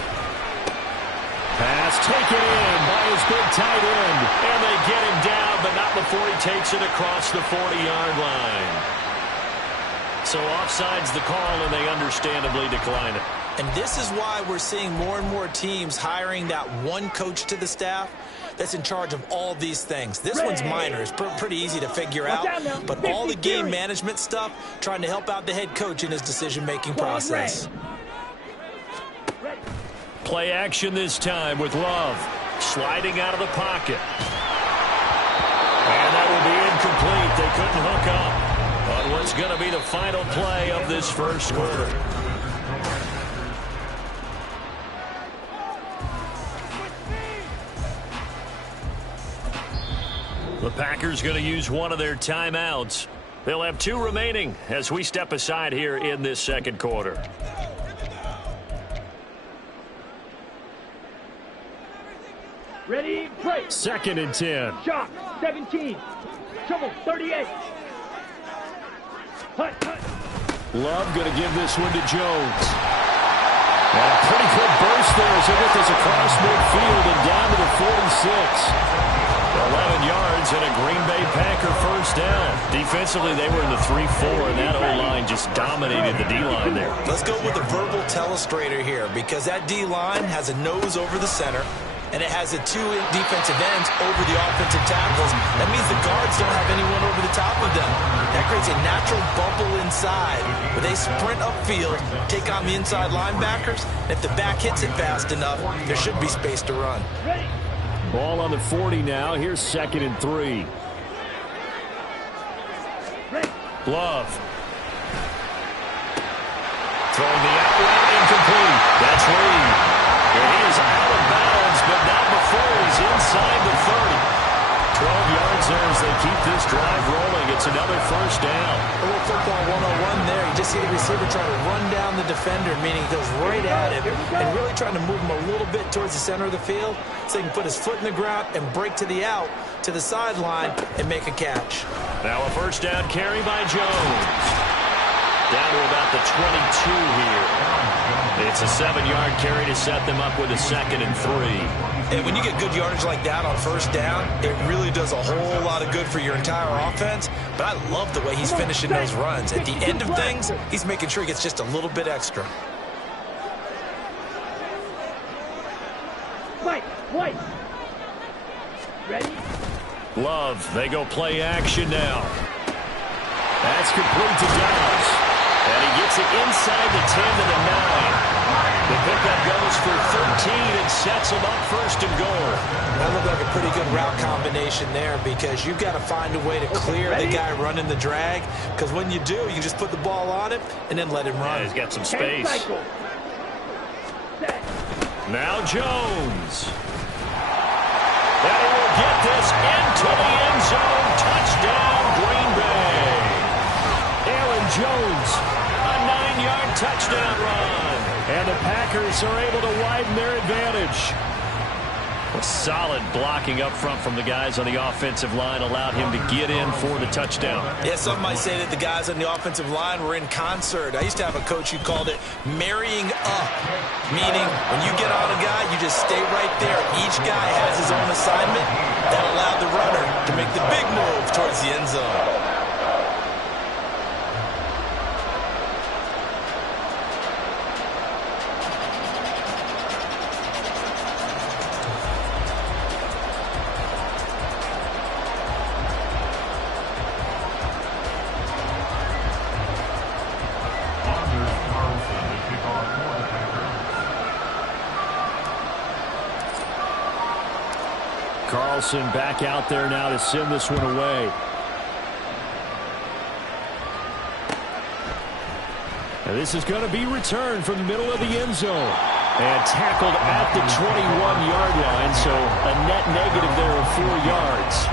Pass taken in by his big tight end. And they get him down, but not before he takes it across the 40-yard line. So offside's the call, and they understandably decline it. And this is why we're seeing more and more teams hiring that one coach to the staff that's in charge of all these things. This one's minor. It's pretty easy to figure out. But all the game management stuff, trying to help out the head coach in his decision-making process. Play action this time with Love. Sliding out of the pocket. And that will be incomplete. They couldn't hook up on what's going to be the final play of this first quarter. The Packers going to use one of their timeouts. They'll have 2 remaining as we step aside here in this second quarter. Ready, play. 2nd and 10. Shot, 17. Trouble, 38. Hut. Love going to give this one to Jones. And a pretty good burst there as they get this across midfield and down to the 46. 11 yards and a Green Bay Packer first down. Defensively, they were in the 3-4, and that O-line just dominated the D-line there. Let's go with a verbal telestrator here, because that D-line has a nose over the center, and it has the 2 defensive ends over the offensive tackles. That means the guards don't have anyone over the top of them. That creates a natural bubble inside where they sprint upfield, take on the inside linebackers. If the back hits it fast enough, there should be space to run. Ready. Ball on the 40 now. Here's 2nd and 3. Ready. Love. Throwing the out route, incomplete. That's Reed. And he is out of bounds, but not before he's inside the 30. 12 yards there as they keep this drive rolling. It's another first down. A little football 101 there. You just see the receiver trying to run down the defender, meaning he goes right at him and really trying to move him a little bit towards the center of the field so he can put his foot in the ground and break to the out, to the sideline, and make a catch. Now a first down carry by Jones. Down to about the 22 here. It's a 7-yard carry to set them up with a 2nd and 3. And when you get good yardage like that on first down, it really does a whole lot of good for your entire offense. But I love the way he's finishing those runs. At the end of things, he's making sure he gets just a little bit extra. White. Ready. Love, they go play action now. That's complete to Dallas. And he gets it inside the 10 to the 9. The pickup goes for 13 and sets him up 1st and goal. That looked like a pretty good route combination there, because you've got to find a way to clear the guy running the drag, because when you do, you just put the ball on him and then let him run. Yeah, he's got some space. Now Jones. And he will get this into the end zone. Touchdown, Green Bay. Aaron Jones, a 9-yard touchdown run. And the Packers are able to widen their advantage. Solid blocking up front from the guys on the offensive line allowed him to get in for the touchdown. Yeah, some might say that the guys on the offensive line were in concert. I used to have a coach who called it marrying up, meaning when you get on a guy, you just stay right there. Each guy has his own assignment. That allowed the runner to make the big move towards the end zone. Carlson back out there now to send this one away. And this is going to be returned from the middle of the end zone. And tackled at the 21-yard line, so a net negative there of 4 yards.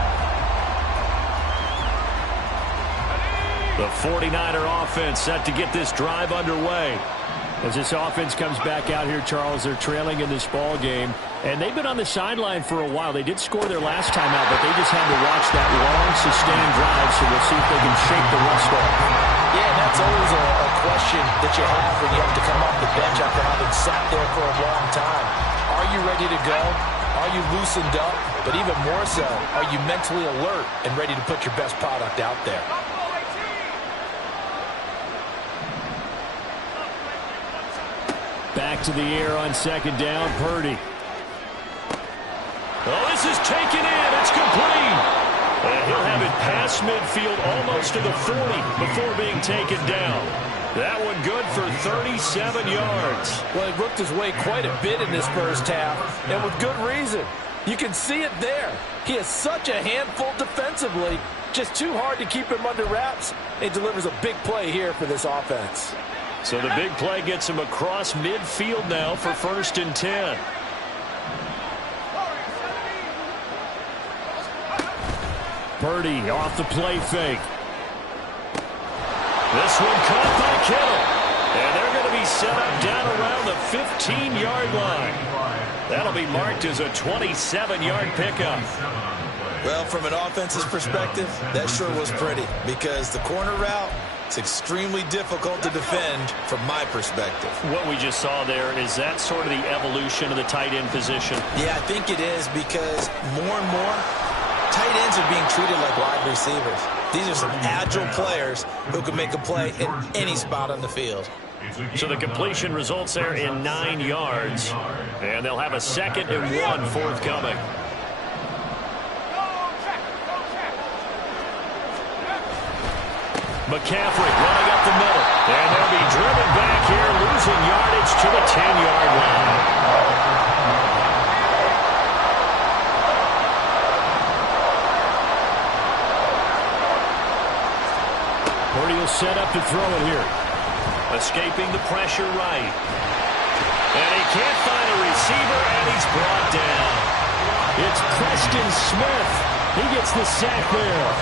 The 49er offense set to get this drive underway. As this offense comes back out here, Charles, they're trailing in this ball game. And they've been on the sideline for a while. They did score their last time out, but they just had to watch that long, sustained drive, so we'll see if they can shake the rust off. Yeah, and that's always a question that you have when you have to come off the bench after having sat there for a long time. Are you ready to go? Are you loosened up? But even more so, are you mentally alert and ready to put your best product out there? back to the air on second down. Purdy. Oh, this is taken in. It's complete. And he'll have it past midfield almost to the 40 before being taken down. That one good for 37 yards. Well, he worked his way quite a bit in this first half, and with good reason. You can see it there. He is such a handful defensively, just too hard to keep him under wraps. He delivers a big play here for this offense. So the big play gets him across midfield now for 1st and 10. Purdy off the play fake. This one caught by Kittle. And they're going to be set up down around the 15-yard line. That'll be marked as a 27-yard pickup. Well, from an offense's perspective, that sure was pretty because the corner route is extremely difficult to defend from my perspective. What we just saw there, is that sort of the evolution of the tight end position? Yeah, I think it is because more and more tight ends are being treated like wide receivers. These are some agile players who can make a play in any spot on the field. So the completion results there in 9 yards. And they'll have a 2nd and 1 forthcoming. McCaffrey running up the middle. And they'll be driven back here, losing yardage to the 10-yard line. Purdy will set up to throw it here. Escaping the pressure right. And he can't find a receiver, and he's brought down. It's Preston Smith. He gets the sack there.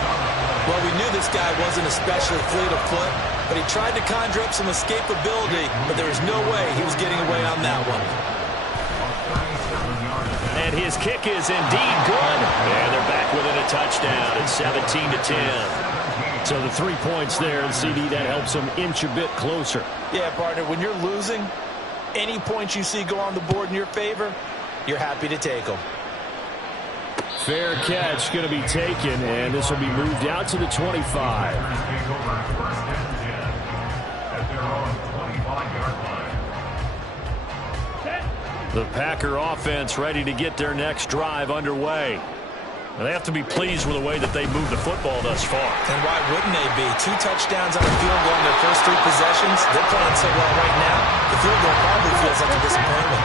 Well, we knew this guy wasn't especially fleet of foot, but he tried to conjure up some escapability, but there was no way he was getting away on that one. And his kick is indeed good. And they're back within a touchdown. It's 17-10. So the 3 points there, and CD, that helps them inch a bit closer. Yeah, partner, when you're losing, any points you see go on the board in your favor, you're happy to take them. Fair catch going to be taken, and this will be moved out to the 25. The Packer offense ready to get their next drive underway. And they have to be pleased with the way that they moved the football thus far. And why wouldn't they be? 2 touchdowns on the field goal in their first 3 possessions. They're playing so well right now, the field goal probably feels like a disappointment.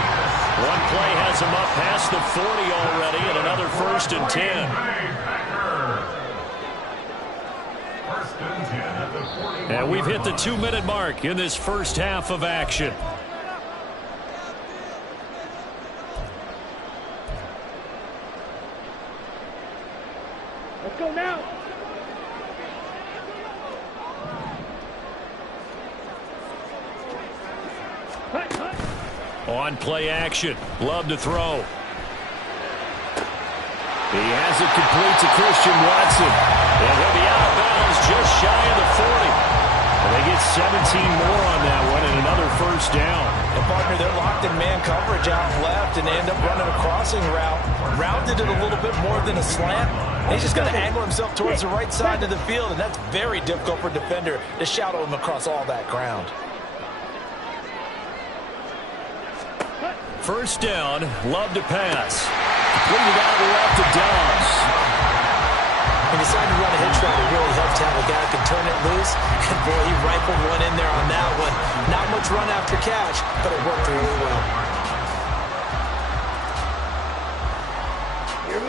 One play has them up past the 40 already, and another 1st and 10. And we've hit the 2-minute mark in this first half of action. Let's go now. Hut, hut. On play action. Love to throw. He has it complete to Christian Watson. And he'll be out of bounds just shy of the 40. And they get 17 more on that one and another 1st down. And partner, they're locked in man coverage out left, and they end up running a crossing route. Rounded it a little bit more than a slant. He's just going to angle himself towards the right side of the field, and that's very difficult for a defender to shadow him across all that ground. 1st down, Love to pass. Completed out left to Dobbs. He decided to run a hitch route. It really helped to have a guy who can turn it loose. And boy, he rifled one in there on that one. Not much run after catch, but it worked really well.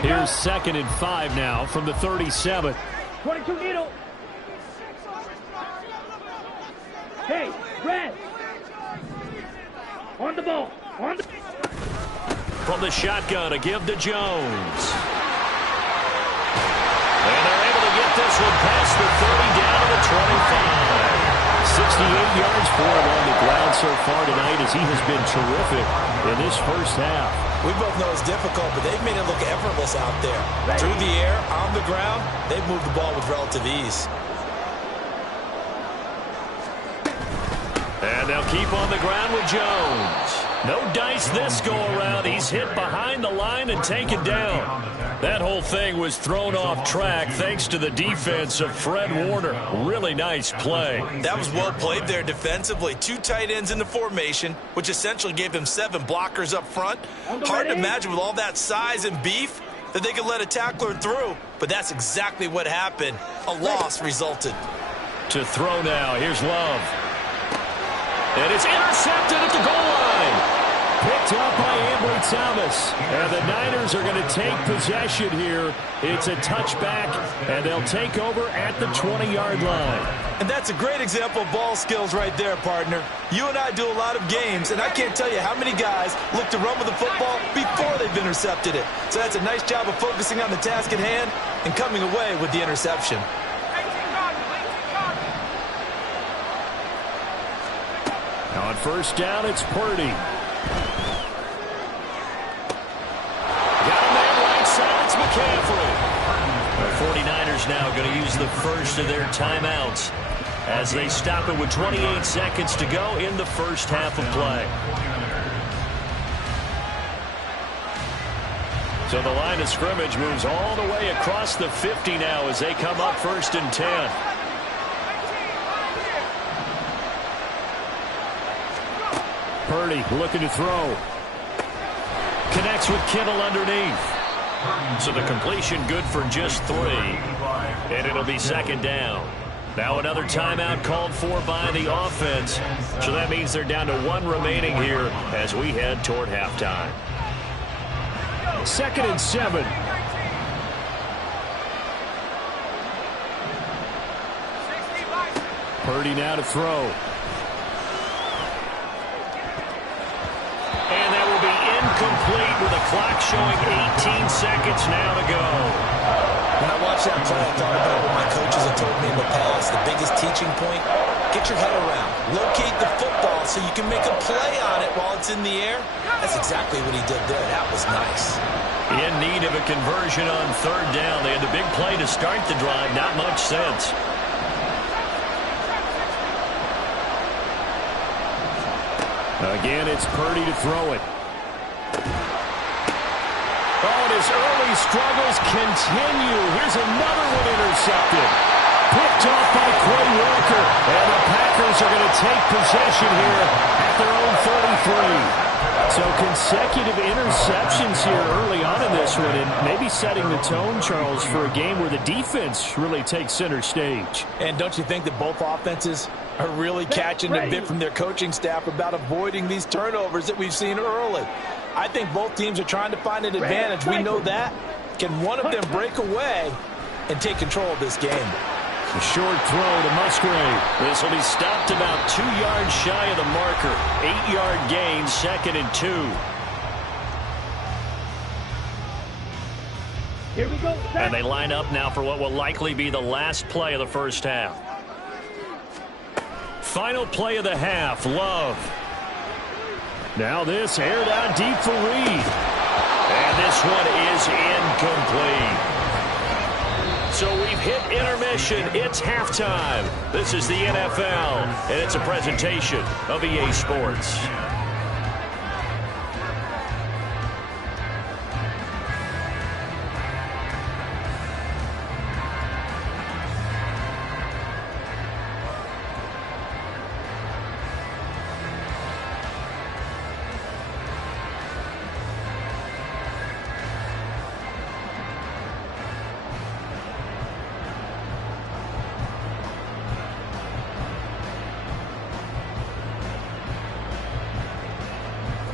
Here's 2nd and 5 now from the 37. 22 needle. Hey, Brad. On the ball. On the... From the shotgun, a give to Jones. And they're able to get this one past the 30 down to the 25. 68 yards for him on the ground so far tonight as he has been terrific in this first half. We both know it's difficult, but they've made it look effortless out there. Through the air, on the ground, they've moved the ball with relative ease. And they'll keep on the ground with Jones. No dice this go-around. He's hit behind the line and taken down. That whole thing was thrown off track thanks to the defense of Fred Warner. Really nice play. That was well played there defensively. 2 tight ends in the formation, which essentially gave him 7 blockers up front. Hard to imagine with all that size and beef that they could let a tackler through, but that's exactly what happened. A loss resulted. To throw now, here's Love. And it's intercepted at the goal line. Picked up by Ambry Thomas. And the Niners are going to take possession here. It's a touchback, and they'll take over at the 20-yard line. And that's a great example of ball skills right there, partner. You and I do a lot of games, and I can't tell you how many guys look to run with the football before they've intercepted it. So that's a nice job of focusing on the task at hand and coming away with the interception. On first down, it's Purdy. Got him there right side, it's McCaffrey. The 49ers now going to use the first of their timeouts as they stop it with 28 seconds to go in the first half of play. So the line of scrimmage moves all the way across the 50 now as they come up 1st and 10. Purdy looking to throw. Connects with Kittle underneath. So the completion good for just 3. And it'll be 2nd down. Now another timeout called for by the offense. So that means they're down to 1 remaining here as we head toward halftime. 2nd and 7. Purdy now to throw. And that will be incomplete with a clock showing 18 seconds now to go. When I watched that play, I thought about what my coaches have told me in the past. The biggest teaching point, get your head around. Locate the football so you can make a play on it while it's in the air. That's exactly what he did there. That was nice. In need of a conversion on 3rd down. They had the big play to start the drive. Not much sense. Again, it's Purdy to throw it. Oh, and his early struggles continue. Here's another one intercepted. Picked off by Quay Walker. And the Packers are going to take possession here at their own 33. So consecutive interceptions here early on in this one, and maybe setting the tone, Charles, for a game where the defense really takes center stage. And don't you think that both offenses are really catching a bit from their coaching staff about avoiding these turnovers that we've seen early? I think both teams are trying to find an advantage. We know that. Can one of them break away and take control of this game? A short throw to Musgrave. This will be stopped about 2 yards shy of the marker. 8-yard gain, 2nd and 2. Here we go. And they line up now for what will likely be the last play of the first half. Final play of the half, Love. Now this aired out deep for Reed. And this one is incomplete. So we've hit intermission. It's halftime. This is the NFL, and it's a presentation of EA Sports.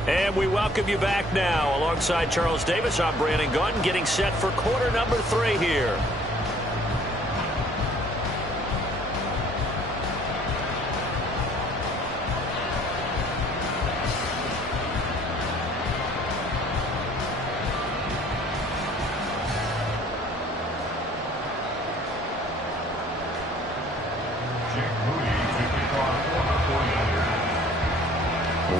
And we welcome you back now. Alongside Charles Davis, I'm Brandon Gunn, getting set for quarter number 3 here.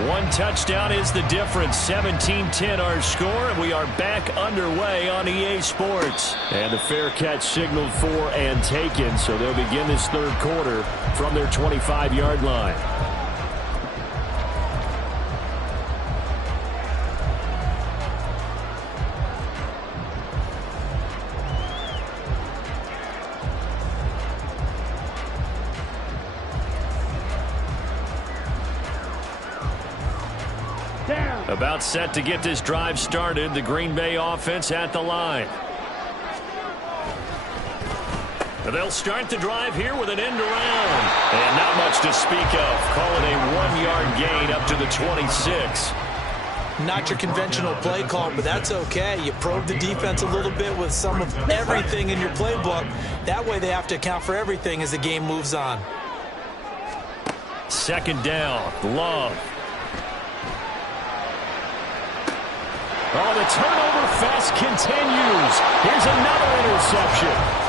One touchdown is the difference. 17-10 our score, and we are back underway on EA Sports. And the fair catch signaled for and taken, so they'll begin this 3rd quarter from their 25-yard line. About set to get this drive started. The Green Bay offense at the line. They'll start the drive here with an end around. And not much to speak of. Call it a 1-yard gain up to the 26. Not your conventional play call, but that's okay. You probe the defense a little bit with some of everything in your playbook. That way they have to account for everything as the game moves on. Second down. Love. Oh, the turnover fest continues. Here's another interception.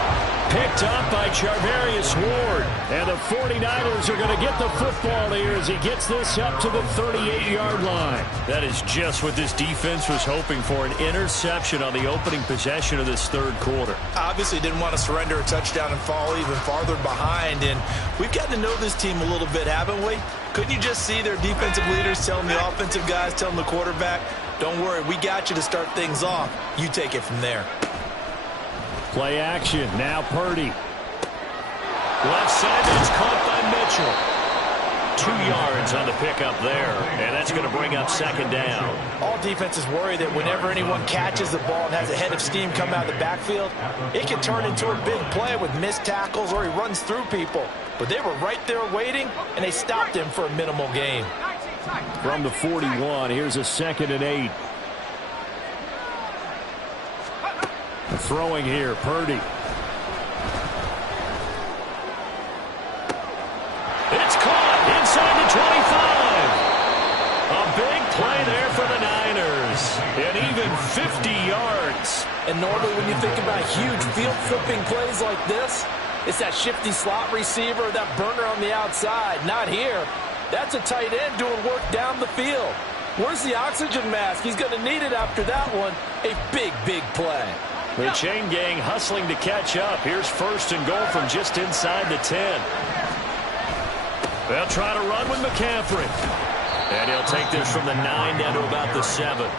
Picked up by Charvarius Ward. And the 49ers are going to get the football here as he gets this up to the 38-yard line. That is just what this defense was hoping for, an interception on the opening possession of this third quarter. Obviously didn't want to surrender a touchdown and fall even farther behind. And we've gotten to know this team a little bit, haven't we? Couldn't you just see their defensive leaders telling the offensive guys, telling the quarterback, don't worry, we got you to start things off. You take it from there. Play action. Now Purdy. Left side, it's caught by Mitchell. 2 yards on the pickup there. And that's going to bring up second down. All defenses worry that whenever anyone catches the ball and has a head of steam come out of the backfield, it can turn into a big play with missed tackles or he runs through people. But they were right there waiting, and they stopped him for a minimal gain. From the 41, here's a 2nd and 8. Throwing here, Purdy. It's caught inside the 25. A big play there for the Niners. And even 50 yards. And normally when you think about huge field flipping plays like this, it's that shifty slot receiver, that burner on the outside. Not here. That's a tight end doing work down the field. Where's the oxygen mask? He's going to need it after that one. A big, big play. The chain gang hustling to catch up. Here's 1st and goal from just inside the 10. They'll try to run with McCaffrey. And he'll take this from the 9 down to about the 7.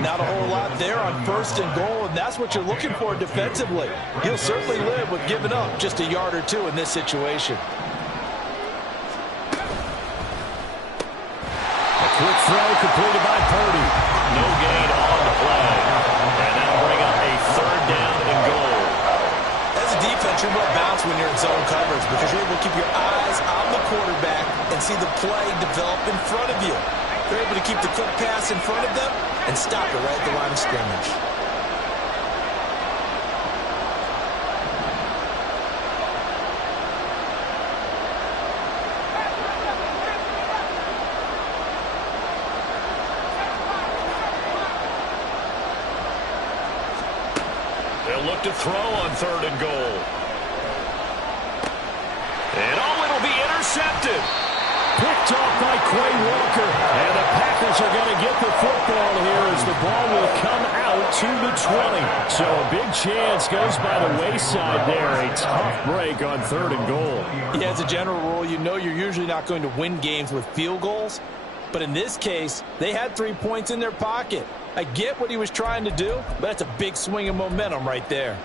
Not a whole lot there on 1st and goal, and that's what you're looking for defensively. He'll certainly live with giving up just a yard or two in this situation. A quick throw completed by Purdy. No gain on the play. And that'll bring up a 3rd down and goal. As a defense, you're more balanced when you're in zone coverage because you're able to keep your eyes on the quarterback and see the play develop in front of you. They're able to keep the quick pass in front of them and stop it right at the line of scrimmage. They'll look to throw on 3rd and goal. And it'll be intercepted. Picked off by Quay Walker. And the Packers are going to get the football here as the ball will come out to the 20. So a big chance goes by the wayside there. A tough break on 3rd and goal. Yeah, as a general rule, you know you're usually not going to win games with field goals. But in this case, they had 3 points in their pocket. I get what he was trying to do, but that's a big swing of momentum right there.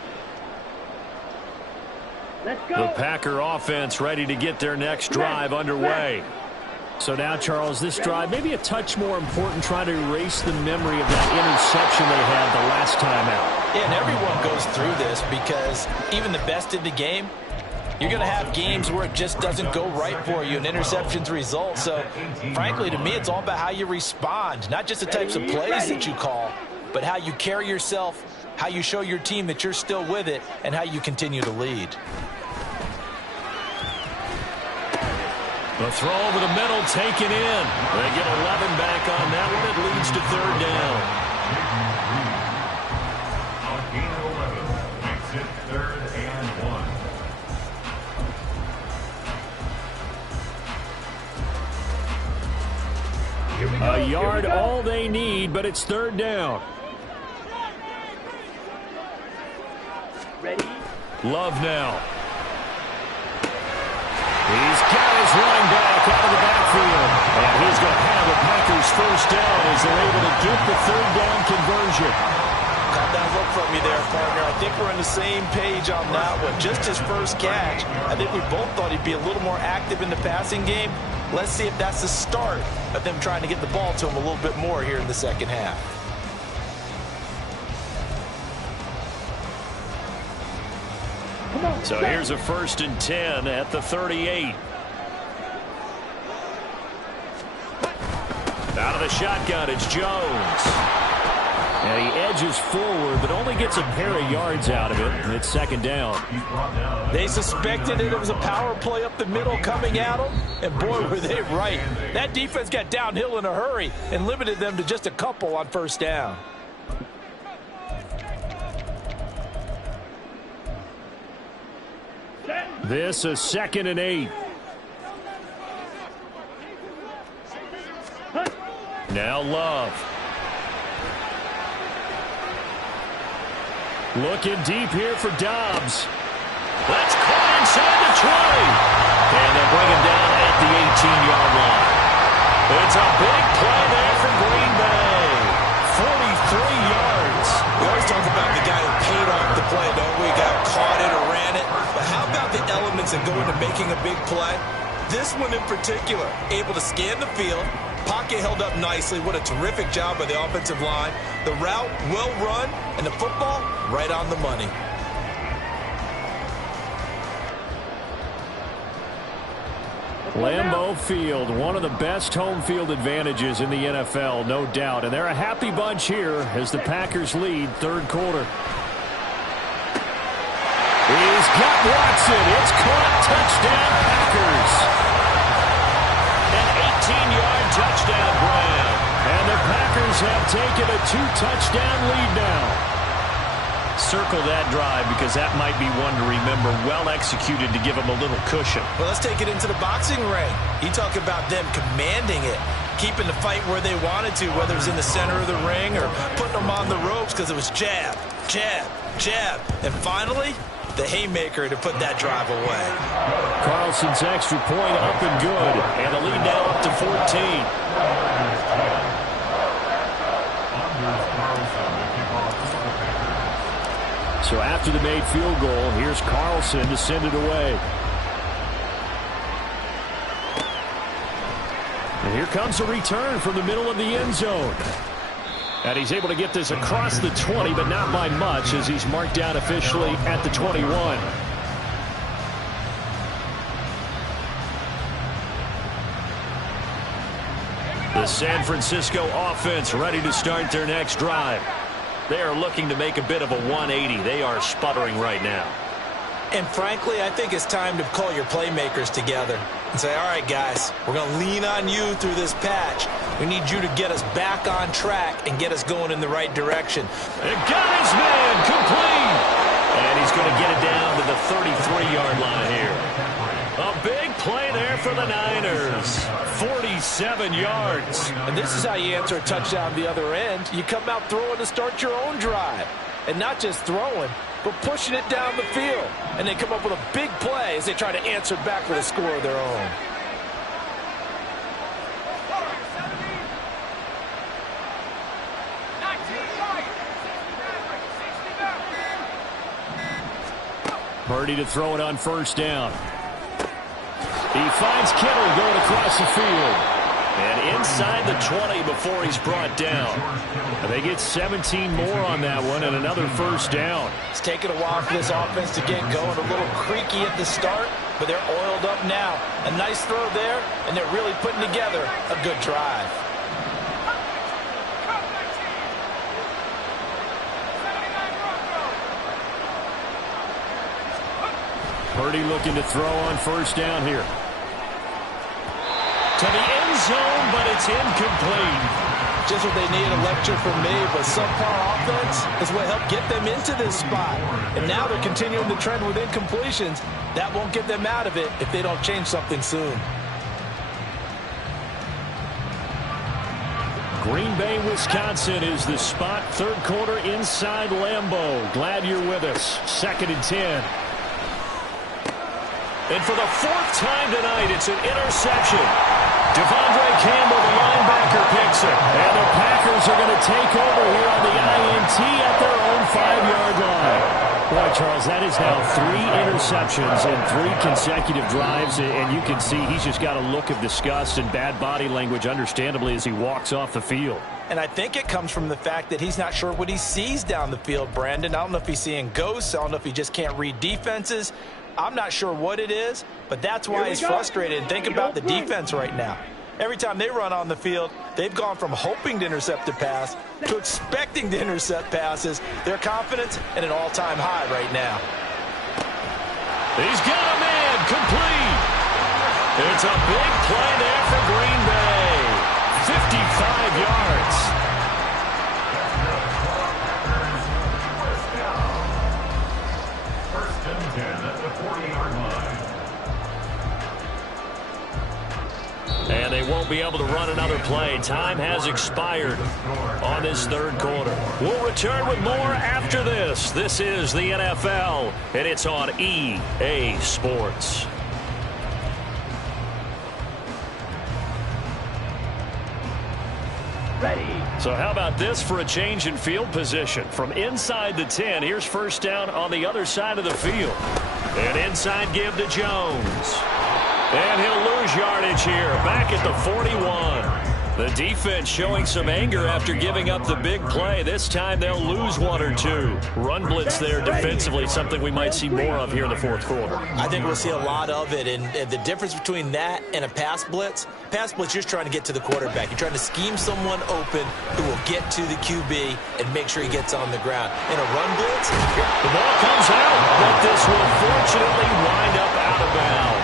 Let's go. The Packer offense ready to get their next drive underway. So now, Charles, this drive maybe a touch more important, trying to erase the memory of that interception they had the last time out. Yeah, and everyone goes through this because even the best in the game, you're going to have games where it just doesn't go right for you and interceptions result. So, frankly, to me, it's all about how you respond, not just the types of plays that you call, but how you carry yourself, how you show your team that you're still with it, and how you continue to lead. The throw over the middle taken in. They get 11 back on that one. It leads to 3rd down. On gain of 11, makes it 3rd and 1. A yard all they need, but it's 3rd down. Ready? Love now. He's got his running back out of the backfield. And he's going to have the Packers 1st down as they're able to get the 3rd down conversion. Caught that look from you there, partner. I think we're on the same page on that one. Just his first catch. I think we both thought he'd be a little more active in the passing game. Let's see if that's the start of them trying to get the ball to him a little bit more here in the second half. So here's a 1st and 10 at the 38. Out of the shotgun, it's Jones. And he edges forward, but only gets a pair of yards out of it. And it's 2nd down. They suspected it was a power play up the middle coming at them, and boy, were they right. That defense got downhill in a hurry and limited them to just a couple on 1st down. This is 2nd and 8. Now Love. Looking deep here for Dobbs. That's caught inside the 20. And they'll bring him down at the 18-yard line. It's a big play there for Green Bay. 43 yards. We always talk about the guy who paid off the play, don't we? Got caught it or ran it. But how about the elements that go into making a big play? This one in particular, able to scan the field. Pocket held up nicely. What a terrific job by the offensive line. The route well run, and the football right on the money. Lambeau Field, one of the best home field advantages in the NFL, no doubt. And they're a happy bunch here as the Packers lead 3rd quarter. He's got Watson. It's caught. Touchdown, Packers. An 18-yard touchdown grab. And the Packers have taken a 2-touchdown lead now. Circle that drive because that might be one to remember. Well executed to give them a little cushion. Well, let's take it into the boxing ring. You talk about them commanding it, keeping the fight where they wanted to, whether it was in the center of the ring or putting them on the ropes because it was jab, jab, jab. And finally, the haymaker to put that drive away. Carlson's extra point up and good. And the lead now up to 14. So after the made field goal, here's Carlson to send it away. And here comes a return from the middle of the end zone. And he's able to get this across the 20, but not by much as he's marked down officially at the 21. The San Francisco offense ready to start their next drive. They are looking to make a bit of a 180. They are sputtering right now. And frankly, I think it's time to call your playmakers together and say, all right, guys, we're going to lean on you through this patch. We need you to get us back on track and get us going in the right direction. And got his man complete. And he's going to get it down to the 33-yard line here. A big play there for the Niners. 47 yards. And this is how you answer a touchdown the other end. You come out throwing to start your own drive. And not just throwing, but pushing it down the field. And they come up with a big play as they try to answer back with a score of their own. Purdy to throw it on 1st down. He finds Kittle going across the field. And inside the 20 before he's brought down. And they get 17 more on that one and another 1st down. It's taken a while for this offense to get going. A little creaky at the start, but they're oiled up now. A nice throw there, and they're really putting together a good drive. Purdy looking to throw on 1st down here. To the end zone, but it's incomplete. Just what they need, a lecture from me, but subpar offense is what helped get them into this spot. And now they're continuing the trend with incompletions. That won't get them out of it if they don't change something soon. Green Bay, Wisconsin is the spot. 3rd quarter inside Lambeau. Glad you're with us. 2nd and 10. And for the 4th time tonight, it's an interception. Devondre Campbell, the linebacker, picks it. And the Packers are going to take over here on the INT at their own 5-yard line. Boy, Charles, that is now 3 interceptions in 3 consecutive drives, and you can see he's just got a look of disgust and bad body language, understandably, as he walks off the field. And I think it comes from the fact that he's not sure what he sees down the field, Brandon. I don't know if he's seeing ghosts. I don't know if he just can't read defenses. I'm not sure what it is, but that's why he's frustrated. And think about the defense right now. Every time they run on the field, they've gone from hoping to intercept a pass to expecting to intercept passes. Their confidence at an all-time high right now. He's got a man complete. It's a big play there for Green Bay. 55 yards. First and 10 at the 40-yard line. And they won't be able to run another play. Time has expired on this third quarter. We'll return with more after this. This is the NFL, and it's on EA Sports. Ready. So how about this for a change in field position? From inside the 10, here's first down on the other side of the field. An inside give to Jones. And he'll lose yardage here, back at the 41. The defense showing some anger after giving up the big play. This time they'll lose 1 or 2. Run blitz there defensively, something we might see more of here in the fourth quarter. I think we'll see a lot of it, and the difference between that and a pass blitz, you're just trying to get to the quarterback. You're trying to scheme someone open who will get to the QB and make sure he gets on the ground. In a run blitz, the ball comes out, but this will fortunately wind up out of bounds.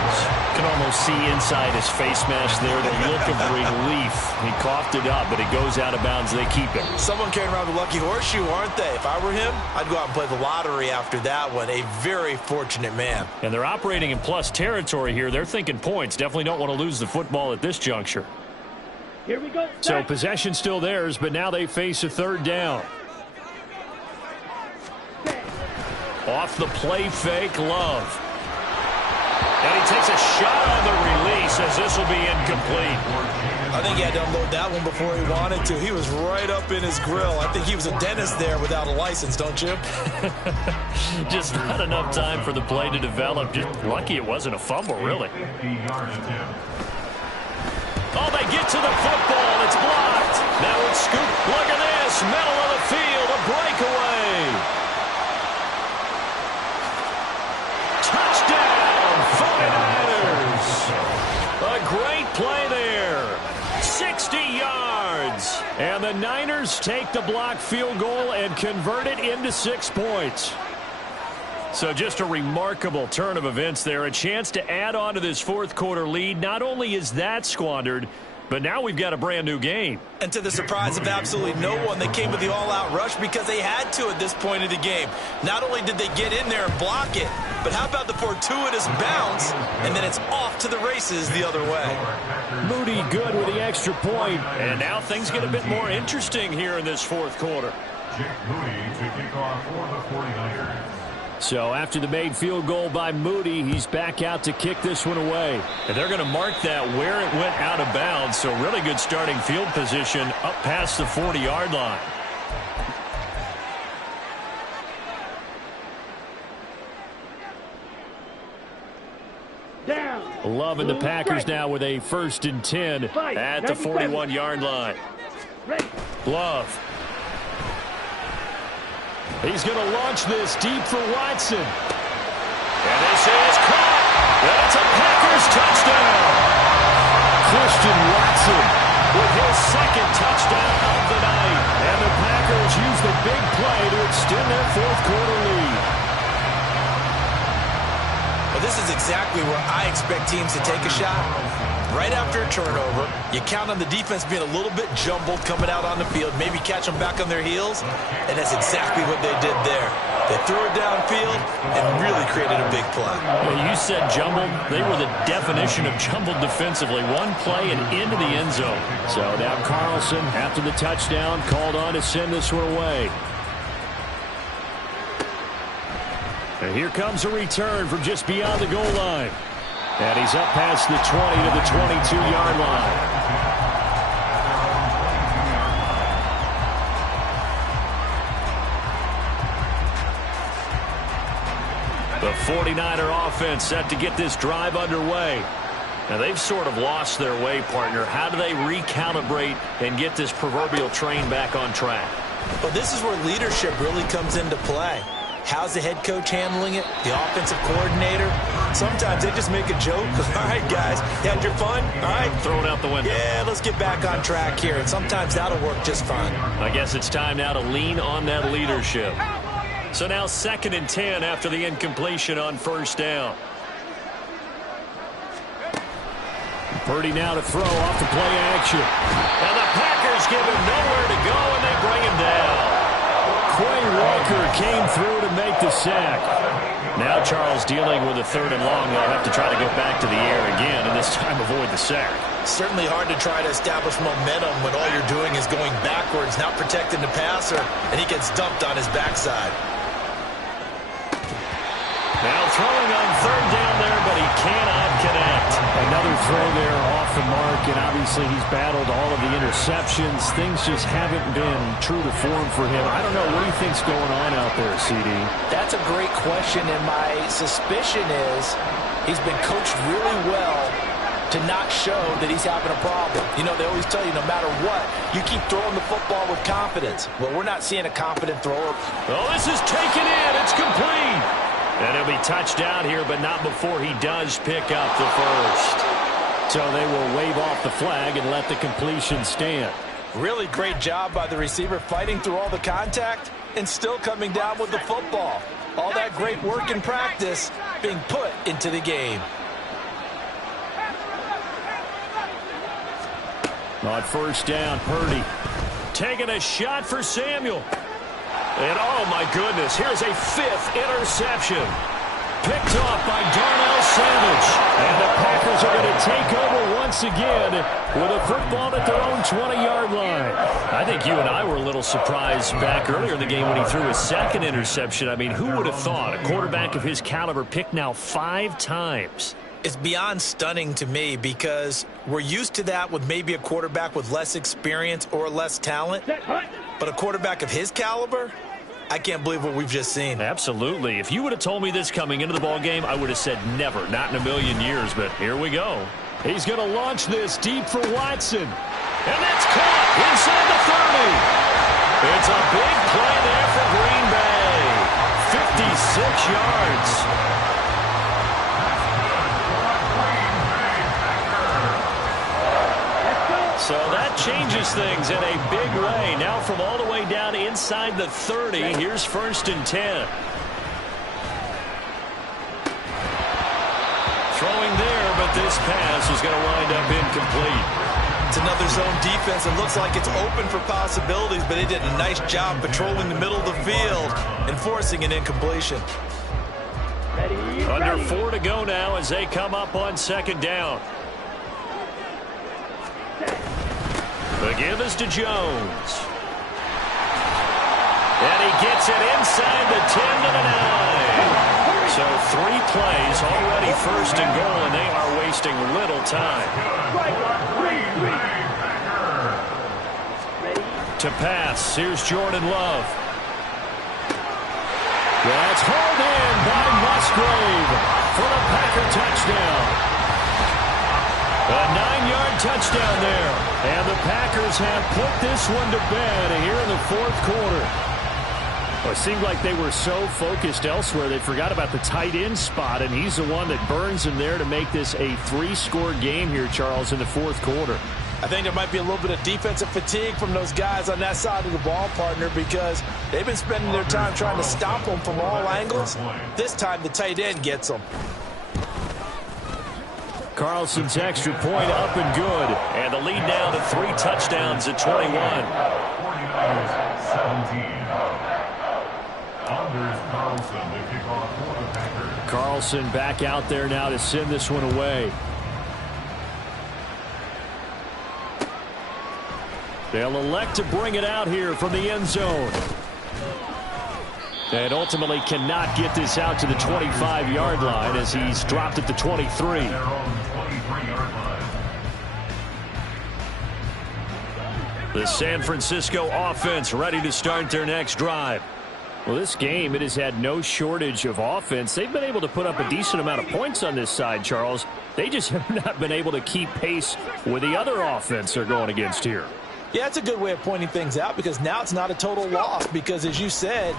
You can almost see inside his face mask there the look of relief. He coughed it up, but it goes out of bounds. They keep it. Someone carrying around the lucky horseshoe, aren't they? If I were him, I'd go out and play the lottery after that one. A very fortunate man. And they're operating in plus territory here. They're thinking points. Definitely don't want to lose the football at this juncture. Here we go. So possession still theirs, but now they face a third down. Off the play fake, Love. And he takes a shot on the release as this will be incomplete. I think he had to unload that one before he wanted to. He was right up in his grill. I think he was a dentist there without a license, don't you? Just not enough time for the play to develop. Just lucky it wasn't a fumble, really. Oh, they get to the football. It's blocked. Now it's scooped. Look at this. Middle of the field. A breakaway. Touchdown, 49ers. A great play there. 60 yards. And the Niners take the block field goal and convert it into 6 points. So just a remarkable turn of events there. A chance to add on to this fourth quarter lead. Not only is that squandered, but now we've got a brand new game. And to the surprise of absolutely no one, they came with the all-out rush because they had to at this point of the game. Not only did they get in there and block it, but how about the fortuitous bounce, and then it's off to the races the other way. Moody good with the extra point. And now things get a bit more interesting here in this fourth quarter. Jake Moody to kick off for the 49ers. So after the made field goal by Moody, he's back out to kick this one away. And they're going to mark that where it went out of bounds. So really good starting field position up past the 40-yard line. Down. Loving the Packers now with a 1st and 10 at the 41-yard line. Ready. Love. He's going to launch this deep for Watson. And this is caught. That's a Packers touchdown. Christian Watson with his 2nd touchdown of the night. And the Packers use the big play to extend their fourth quarter lead. Well, this is exactly where I expect teams to take a shot. Right after a turnover, you count on the defense being a little bit jumbled coming out on the field, maybe catch them back on their heels, and that's exactly what they did there. They threw it downfield and really created a big play. Well, you said jumbled. They were the definition of jumbled defensively. One play and into the end zone. So now Carlson, after the touchdown, called on to send this one away. And here comes a return from just beyond the goal line. And he's up past the 20 to the 22-yard line. The 49er offense set to get this drive underway. Now, they've sort of lost their way, partner. How do they recalibrate and get this proverbial train back on track? Well, this is where leadership really comes into play. How's the head coach handling it? The offensive coordinator? Sometimes they just make a joke. All right, guys, you had your fun? All right. Throw it out the window. Yeah, let's get back on track here. And sometimes that'll work just fine. I guess it's time now to lean on that leadership. So now 2nd and 10 after the incompletion on 1st down. Purdy now to throw off the play action. And the Packers give him nowhere to go, and they bring him down. Quay Walker came through to make the sack. Now Charles dealing with a 3rd and long. They'll have to try to get back to the air again, and this time avoid the sack. Certainly hard to try to establish momentum when all you're doing is going backwards, not protecting the passer, and he gets dumped on his backside. Now throwing on 3rd down there, but he cannot connect. Another throw there off the mark, and obviously he's battled all of the interceptions. Things just haven't been true to form for him. I don't know. What do you think's going on out there, CD? That's a great question, and my suspicion is he's been coached really well to not show that he's having a problem. You know, they always tell you no matter what, you keep throwing the football with confidence. Well, we're not seeing a confident thrower. Oh, this is taken in. It's complete. And he'll be touched down here, but not before he does pick up the first. So they will wave off the flag and let the completion stand. Really great job by the receiver fighting through all the contact and still coming down with the football. All that great work in practice being put into the game. On 1st down, Purdy taking a shot for Samuel. And, oh, my goodness, here's a 5th interception. Picked off by Darnell Savage. And the Packers are going to take over once again with a football at their own 20-yard line. I think you and I were a little surprised back earlier in the game when he threw his 2nd interception. I mean, who would have thought a quarterback of his caliber picked now 5 times? It's beyond stunning to me because we're used to that with maybe a quarterback with less experience or less talent. But a quarterback of his caliber, I can't believe what we've just seen. Absolutely. If you would have told me this coming into the ballgame, I would have said never, not in a million years. But here we go. He's going to launch this deep for Watson. And that's caught inside the 30. It's a big play there for Green Bay. 56 yards. So that changes things in a big way. Now from all the way down inside the 30, here's 1st and 10. Throwing there, but this pass is going to wind up incomplete. It's another zone defense. It looks like it's open for possibilities, but they did a nice job patrolling the middle of the field and forcing an incompletion. Under 4 to go now as they come up on 2nd down. The give is to Jones. And he gets it inside the 10 to the 9. So 3 plays already 1st and goal, and they are wasting little time. To pass, here's Jordan Love. That's hauled in by Musgrave for the Packer touchdown. A 9-yard touchdown there. And the Packers have put this one to bed here in the 4th quarter. Well, it seemed like they were so focused elsewhere they forgot about the tight end spot, and he's the one that burns them there to make this a 3-score game here, Charles, in the 4th quarter. I think there might be a little bit of defensive fatigue from those guys on that side of the ball, partner, because they've been spending their time trying to stop them from all angles. This time the tight end gets them. Carlson's extra point up and good. And the lead now to 3 touchdowns at 21. 49ers 17. Carlson back out there now to send this one away. They'll elect to bring it out here from the end zone. And ultimately cannot get this out to the 25-yard line as he's dropped at the 23. The San Francisco offense ready to start their next drive. Well, this game, it has had no shortage of offense. They've been able to put up a decent amount of points on this side, Charles. They just have not been able to keep pace with the other offense they're going against here. Yeah, that's a good way of pointing things out because now it's not a total loss because, as you said,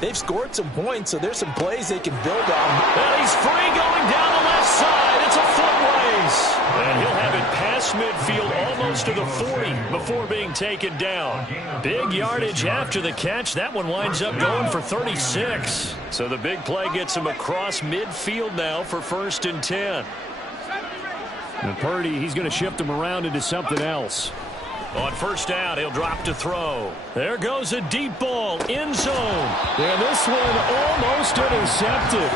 they've scored some points, so there's some plays they can build on. And he's free going down the left side. It's a foot race. And he'll have it past midfield almost to the 40 before being taken down. Big yardage after the catch. That one winds up going for 36. So the big play gets him across midfield now for 1st and 10. And Purdy, he's going to shift him around into something else. On 1st down, he'll drop to throw. There goes a deep ball, end zone. And this one almost intercepted.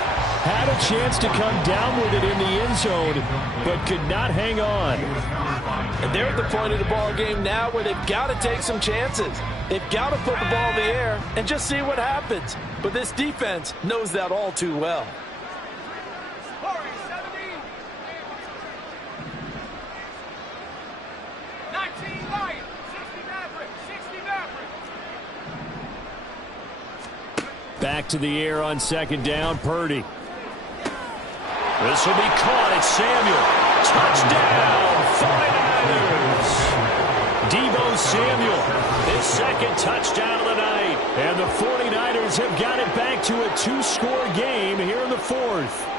Had a chance to come down with it in the end zone, but could not hang on. And they're at the point of the ball game now where they've got to take some chances. They've got to put the ball in the air and just see what happens. But this defense knows that all too well. Back to the air on 2nd down, Purdy. This will be caught. It's Samuel. Touchdown, 49ers. Deebo Samuel, his 2nd touchdown of the night. And the 49ers have got it back to a 2-score game here in the 4th.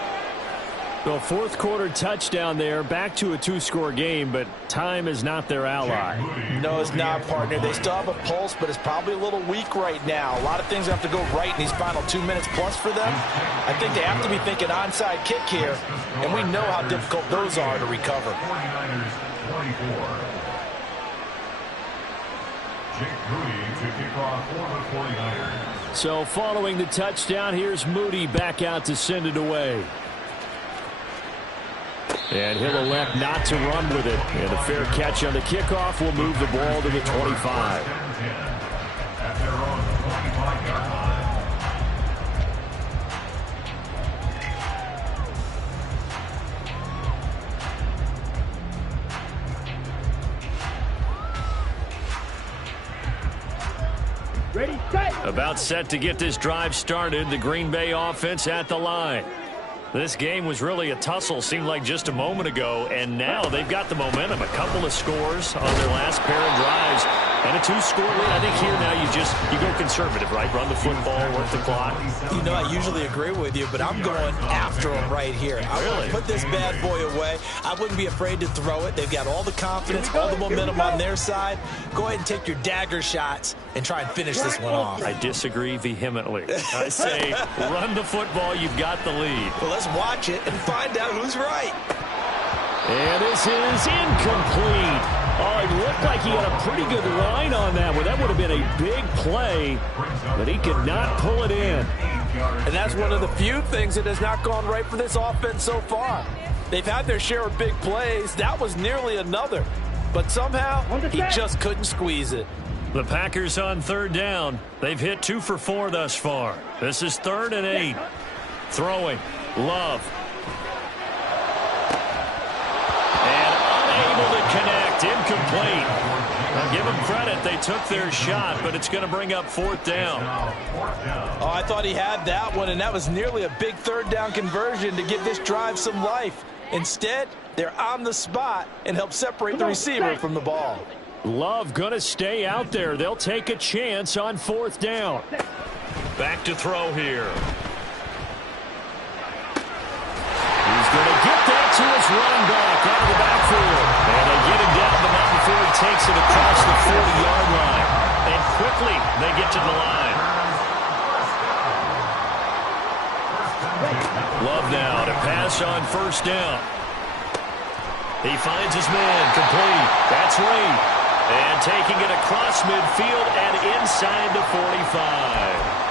The 4th quarter touchdown there, back to a 2-score game, but time is not their ally. No, it's not, partner. They still have a pulse, but it's probably a little weak right now. A lot of things have to go right in these final 2 minutes plus for them. I think they have to be thinking onside kick here, and we know how difficult those are to recover. 49ers 24. Jake Moody to kick off for the 49ers. So following the touchdown, here's Moody back out to send it away. And he'll elect not to run with it. And a fair catch on the kickoff will move the ball to the 25. At their own 25-yard line. Ready, set. About set to get this drive started. The Green Bay offense at the line. This game was really a tussle, seemed like just a moment ago, and now they've got the momentum. A couple of scores on their last pair of drives, and a 2-score lead. I think here now you go conservative, right? Run the football, work the clock. You know, I usually agree with you, but I'm going after him right here. I want to put this bad boy away. I wouldn't be afraid to throw it. They've got all the confidence, all the momentum on their side. Go ahead and take your dagger shots and try and finish this one off. I disagree vehemently. I say run the football. You've got the lead. Well, let's watch it and find out who's right. And this is incomplete. Oh, it looked like he had a pretty good line on that one. That would have been a big play, but he could not pull it in. And that's one of the few things that has not gone right for this offense so far. They've had their share of big plays. That was nearly another. But somehow, he just couldn't squeeze it. The Packers on 3rd down. They've hit 2 for 4 thus far. This is 3rd and 8. Throwing. Love. And unable to connect. Incomplete. Now give them credit. They took their shot, but it's going to bring up 4th down. Oh, I thought he had that one, and that was nearly a big 3rd down conversion to give this drive some life. Instead, they're on the spot and help separate the receiver from the ball. Love going to stay out there. They'll take a chance on 4th down. Back to throw here. He's going to get that to his running back out of the backfield. And they get him down, but not before he takes it across the 40-yard line. And quickly, they get to the line. Love now to pass on 1st down. He finds his man, complete. That's Reed. And taking it across midfield and inside the 45.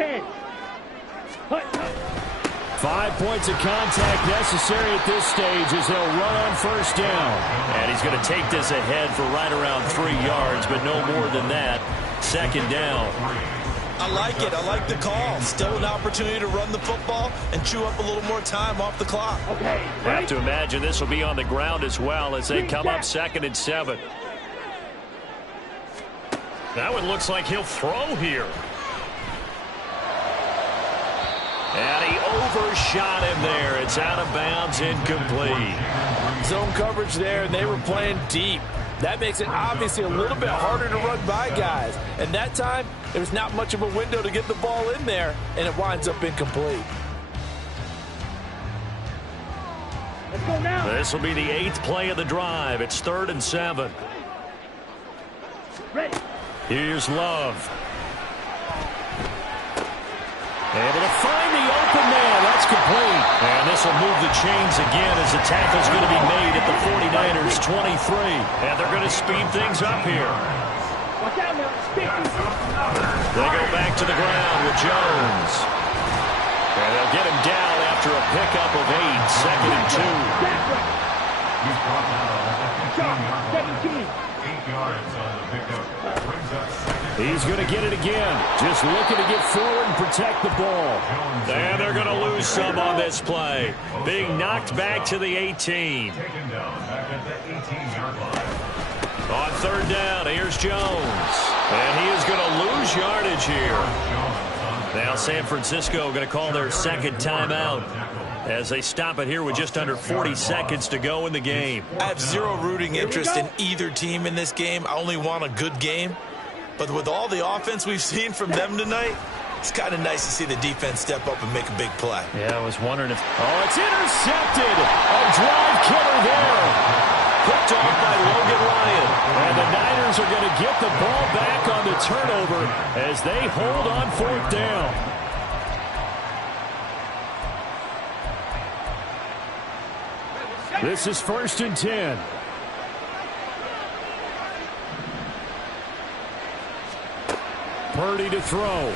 10. 5 points of contact necessary at this stage as they'll run on first down. And he's going to take this ahead for right around 3 yards, but no more than that. Second down. I like it. I like the call. Still an opportunity to run the football and chew up a little more time off the clock. Okay. Have to imagine this will be on the ground as well as they come up 2nd and 7. That one looks like he'll throw here. And he overshot him there. It's out of bounds, incomplete. Zone coverage there, and they were playing deep. That makes it obviously a little bit harder to run by guys. And that time, there's not much of a window to get the ball in there, and it winds up incomplete. Let's go now. This will be the 8th play of the drive. It's 3rd and 7. Ready. Here's Love. Able to find the open man. That's complete. And this will move the chains again as the tackle's going to be made at the 49ers 23. And they're going to speed things up here. Watch out now. Sticky. They go back to the ground with Jones. And they'll get him down after a pickup of 8. 2nd and 2. That's right. He's brought down at the 15-yard 17. line. 8 yards on the pickup. Brings up 2nd. He's going to get it again. Just looking to get forward and protect the ball. And they're going to lose some on this play. Being knocked back to the 18. Taken down back at the 18-yard line. On 3rd down, here's Jones. And he is going to lose yardage here. Now San Francisco going to call their 2nd timeout as they stop it here with just under 40 seconds to go in the game. I have zero rooting interest in either team in this game. I only want a good game. But with all the offense we've seen from them tonight, it's kind of nice to see the defense step up and make a big play. Yeah, I was wondering if... Oh, it's intercepted. A drive killer there. Picked off by Logan Ryan. And the Niners are going to get the ball back on the turnover as they hold on 4th down. This is 1st and 10. Purdy to throw.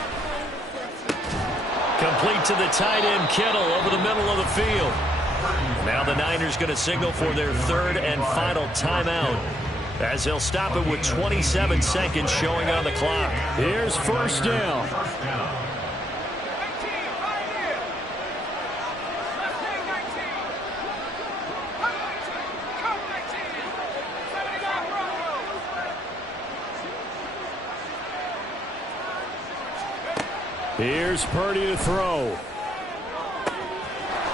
Complete to the tight end, Kittle, over the middle of the field. Now the Niners going to signal for their 3rd and final timeout as they'll stop it with 27 seconds showing on the clock. Here's 1st down. Here's Purdy to throw.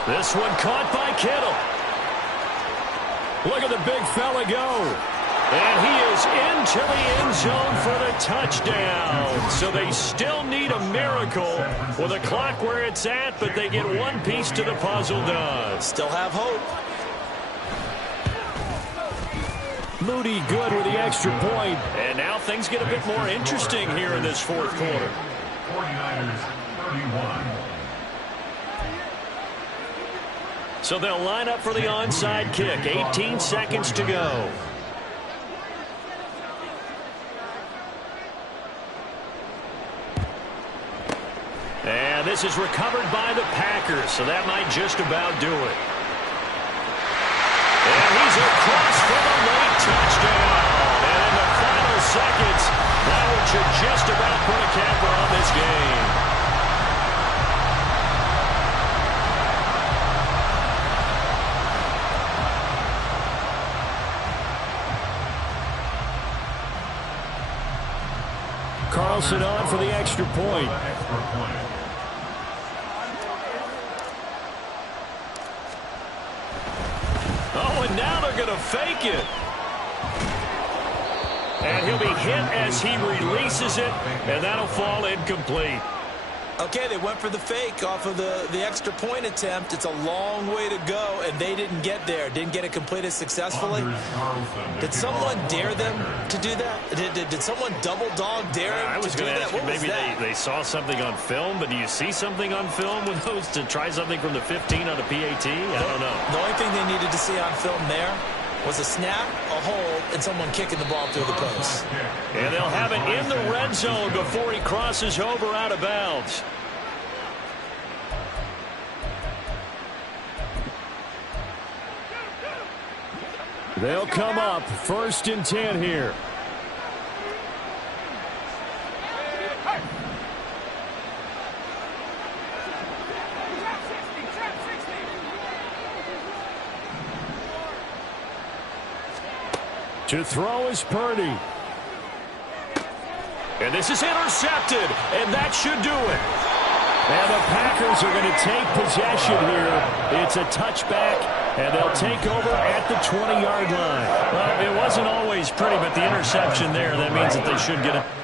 This one caught by Kittle. Look at the big fella go. And he is into the end zone for the touchdown. So they still need a miracle with the clock where it's at, but they get one piece to the puzzle done. Still have hope. Moody good with the extra point. And now things get a bit more interesting here in this 4th quarter. 49ers 31. So they'll line up for the onside kick. 18 seconds to go. And this is recovered by the Packers, so that might just about do it. And he's across for the late touchdown. And in the final seconds, that one should just about put a capper on this game. Carlson on for the extra point. Oh, and now they're going to fake it. And he'll be hit as he releases it, and that'll fall incomplete. Okay, they went for the fake off of the extra point attempt. It's a long way to go, and they didn't get there. Didn't get it completed successfully. Did someone dare them to do that? Did someone double dog dare them I was to do going to that? ask you, What was maybe that? they saw something on film, but do you see something on film with those to try something from the 15 on a PAT? I don't know. The only thing they needed to see on film there was a snap, a hold, and someone kicking the ball through the post. And they'll have it in the red zone before he crosses over out of bounds. They'll come up 1st and 10 here. To throw is Purdy. And this is intercepted, and that should do it. And the Packers are going to take possession here. It's a touchback, and they'll take over at the 20-yard line. Well, it wasn't always pretty, but the interception there, that means that they should get it.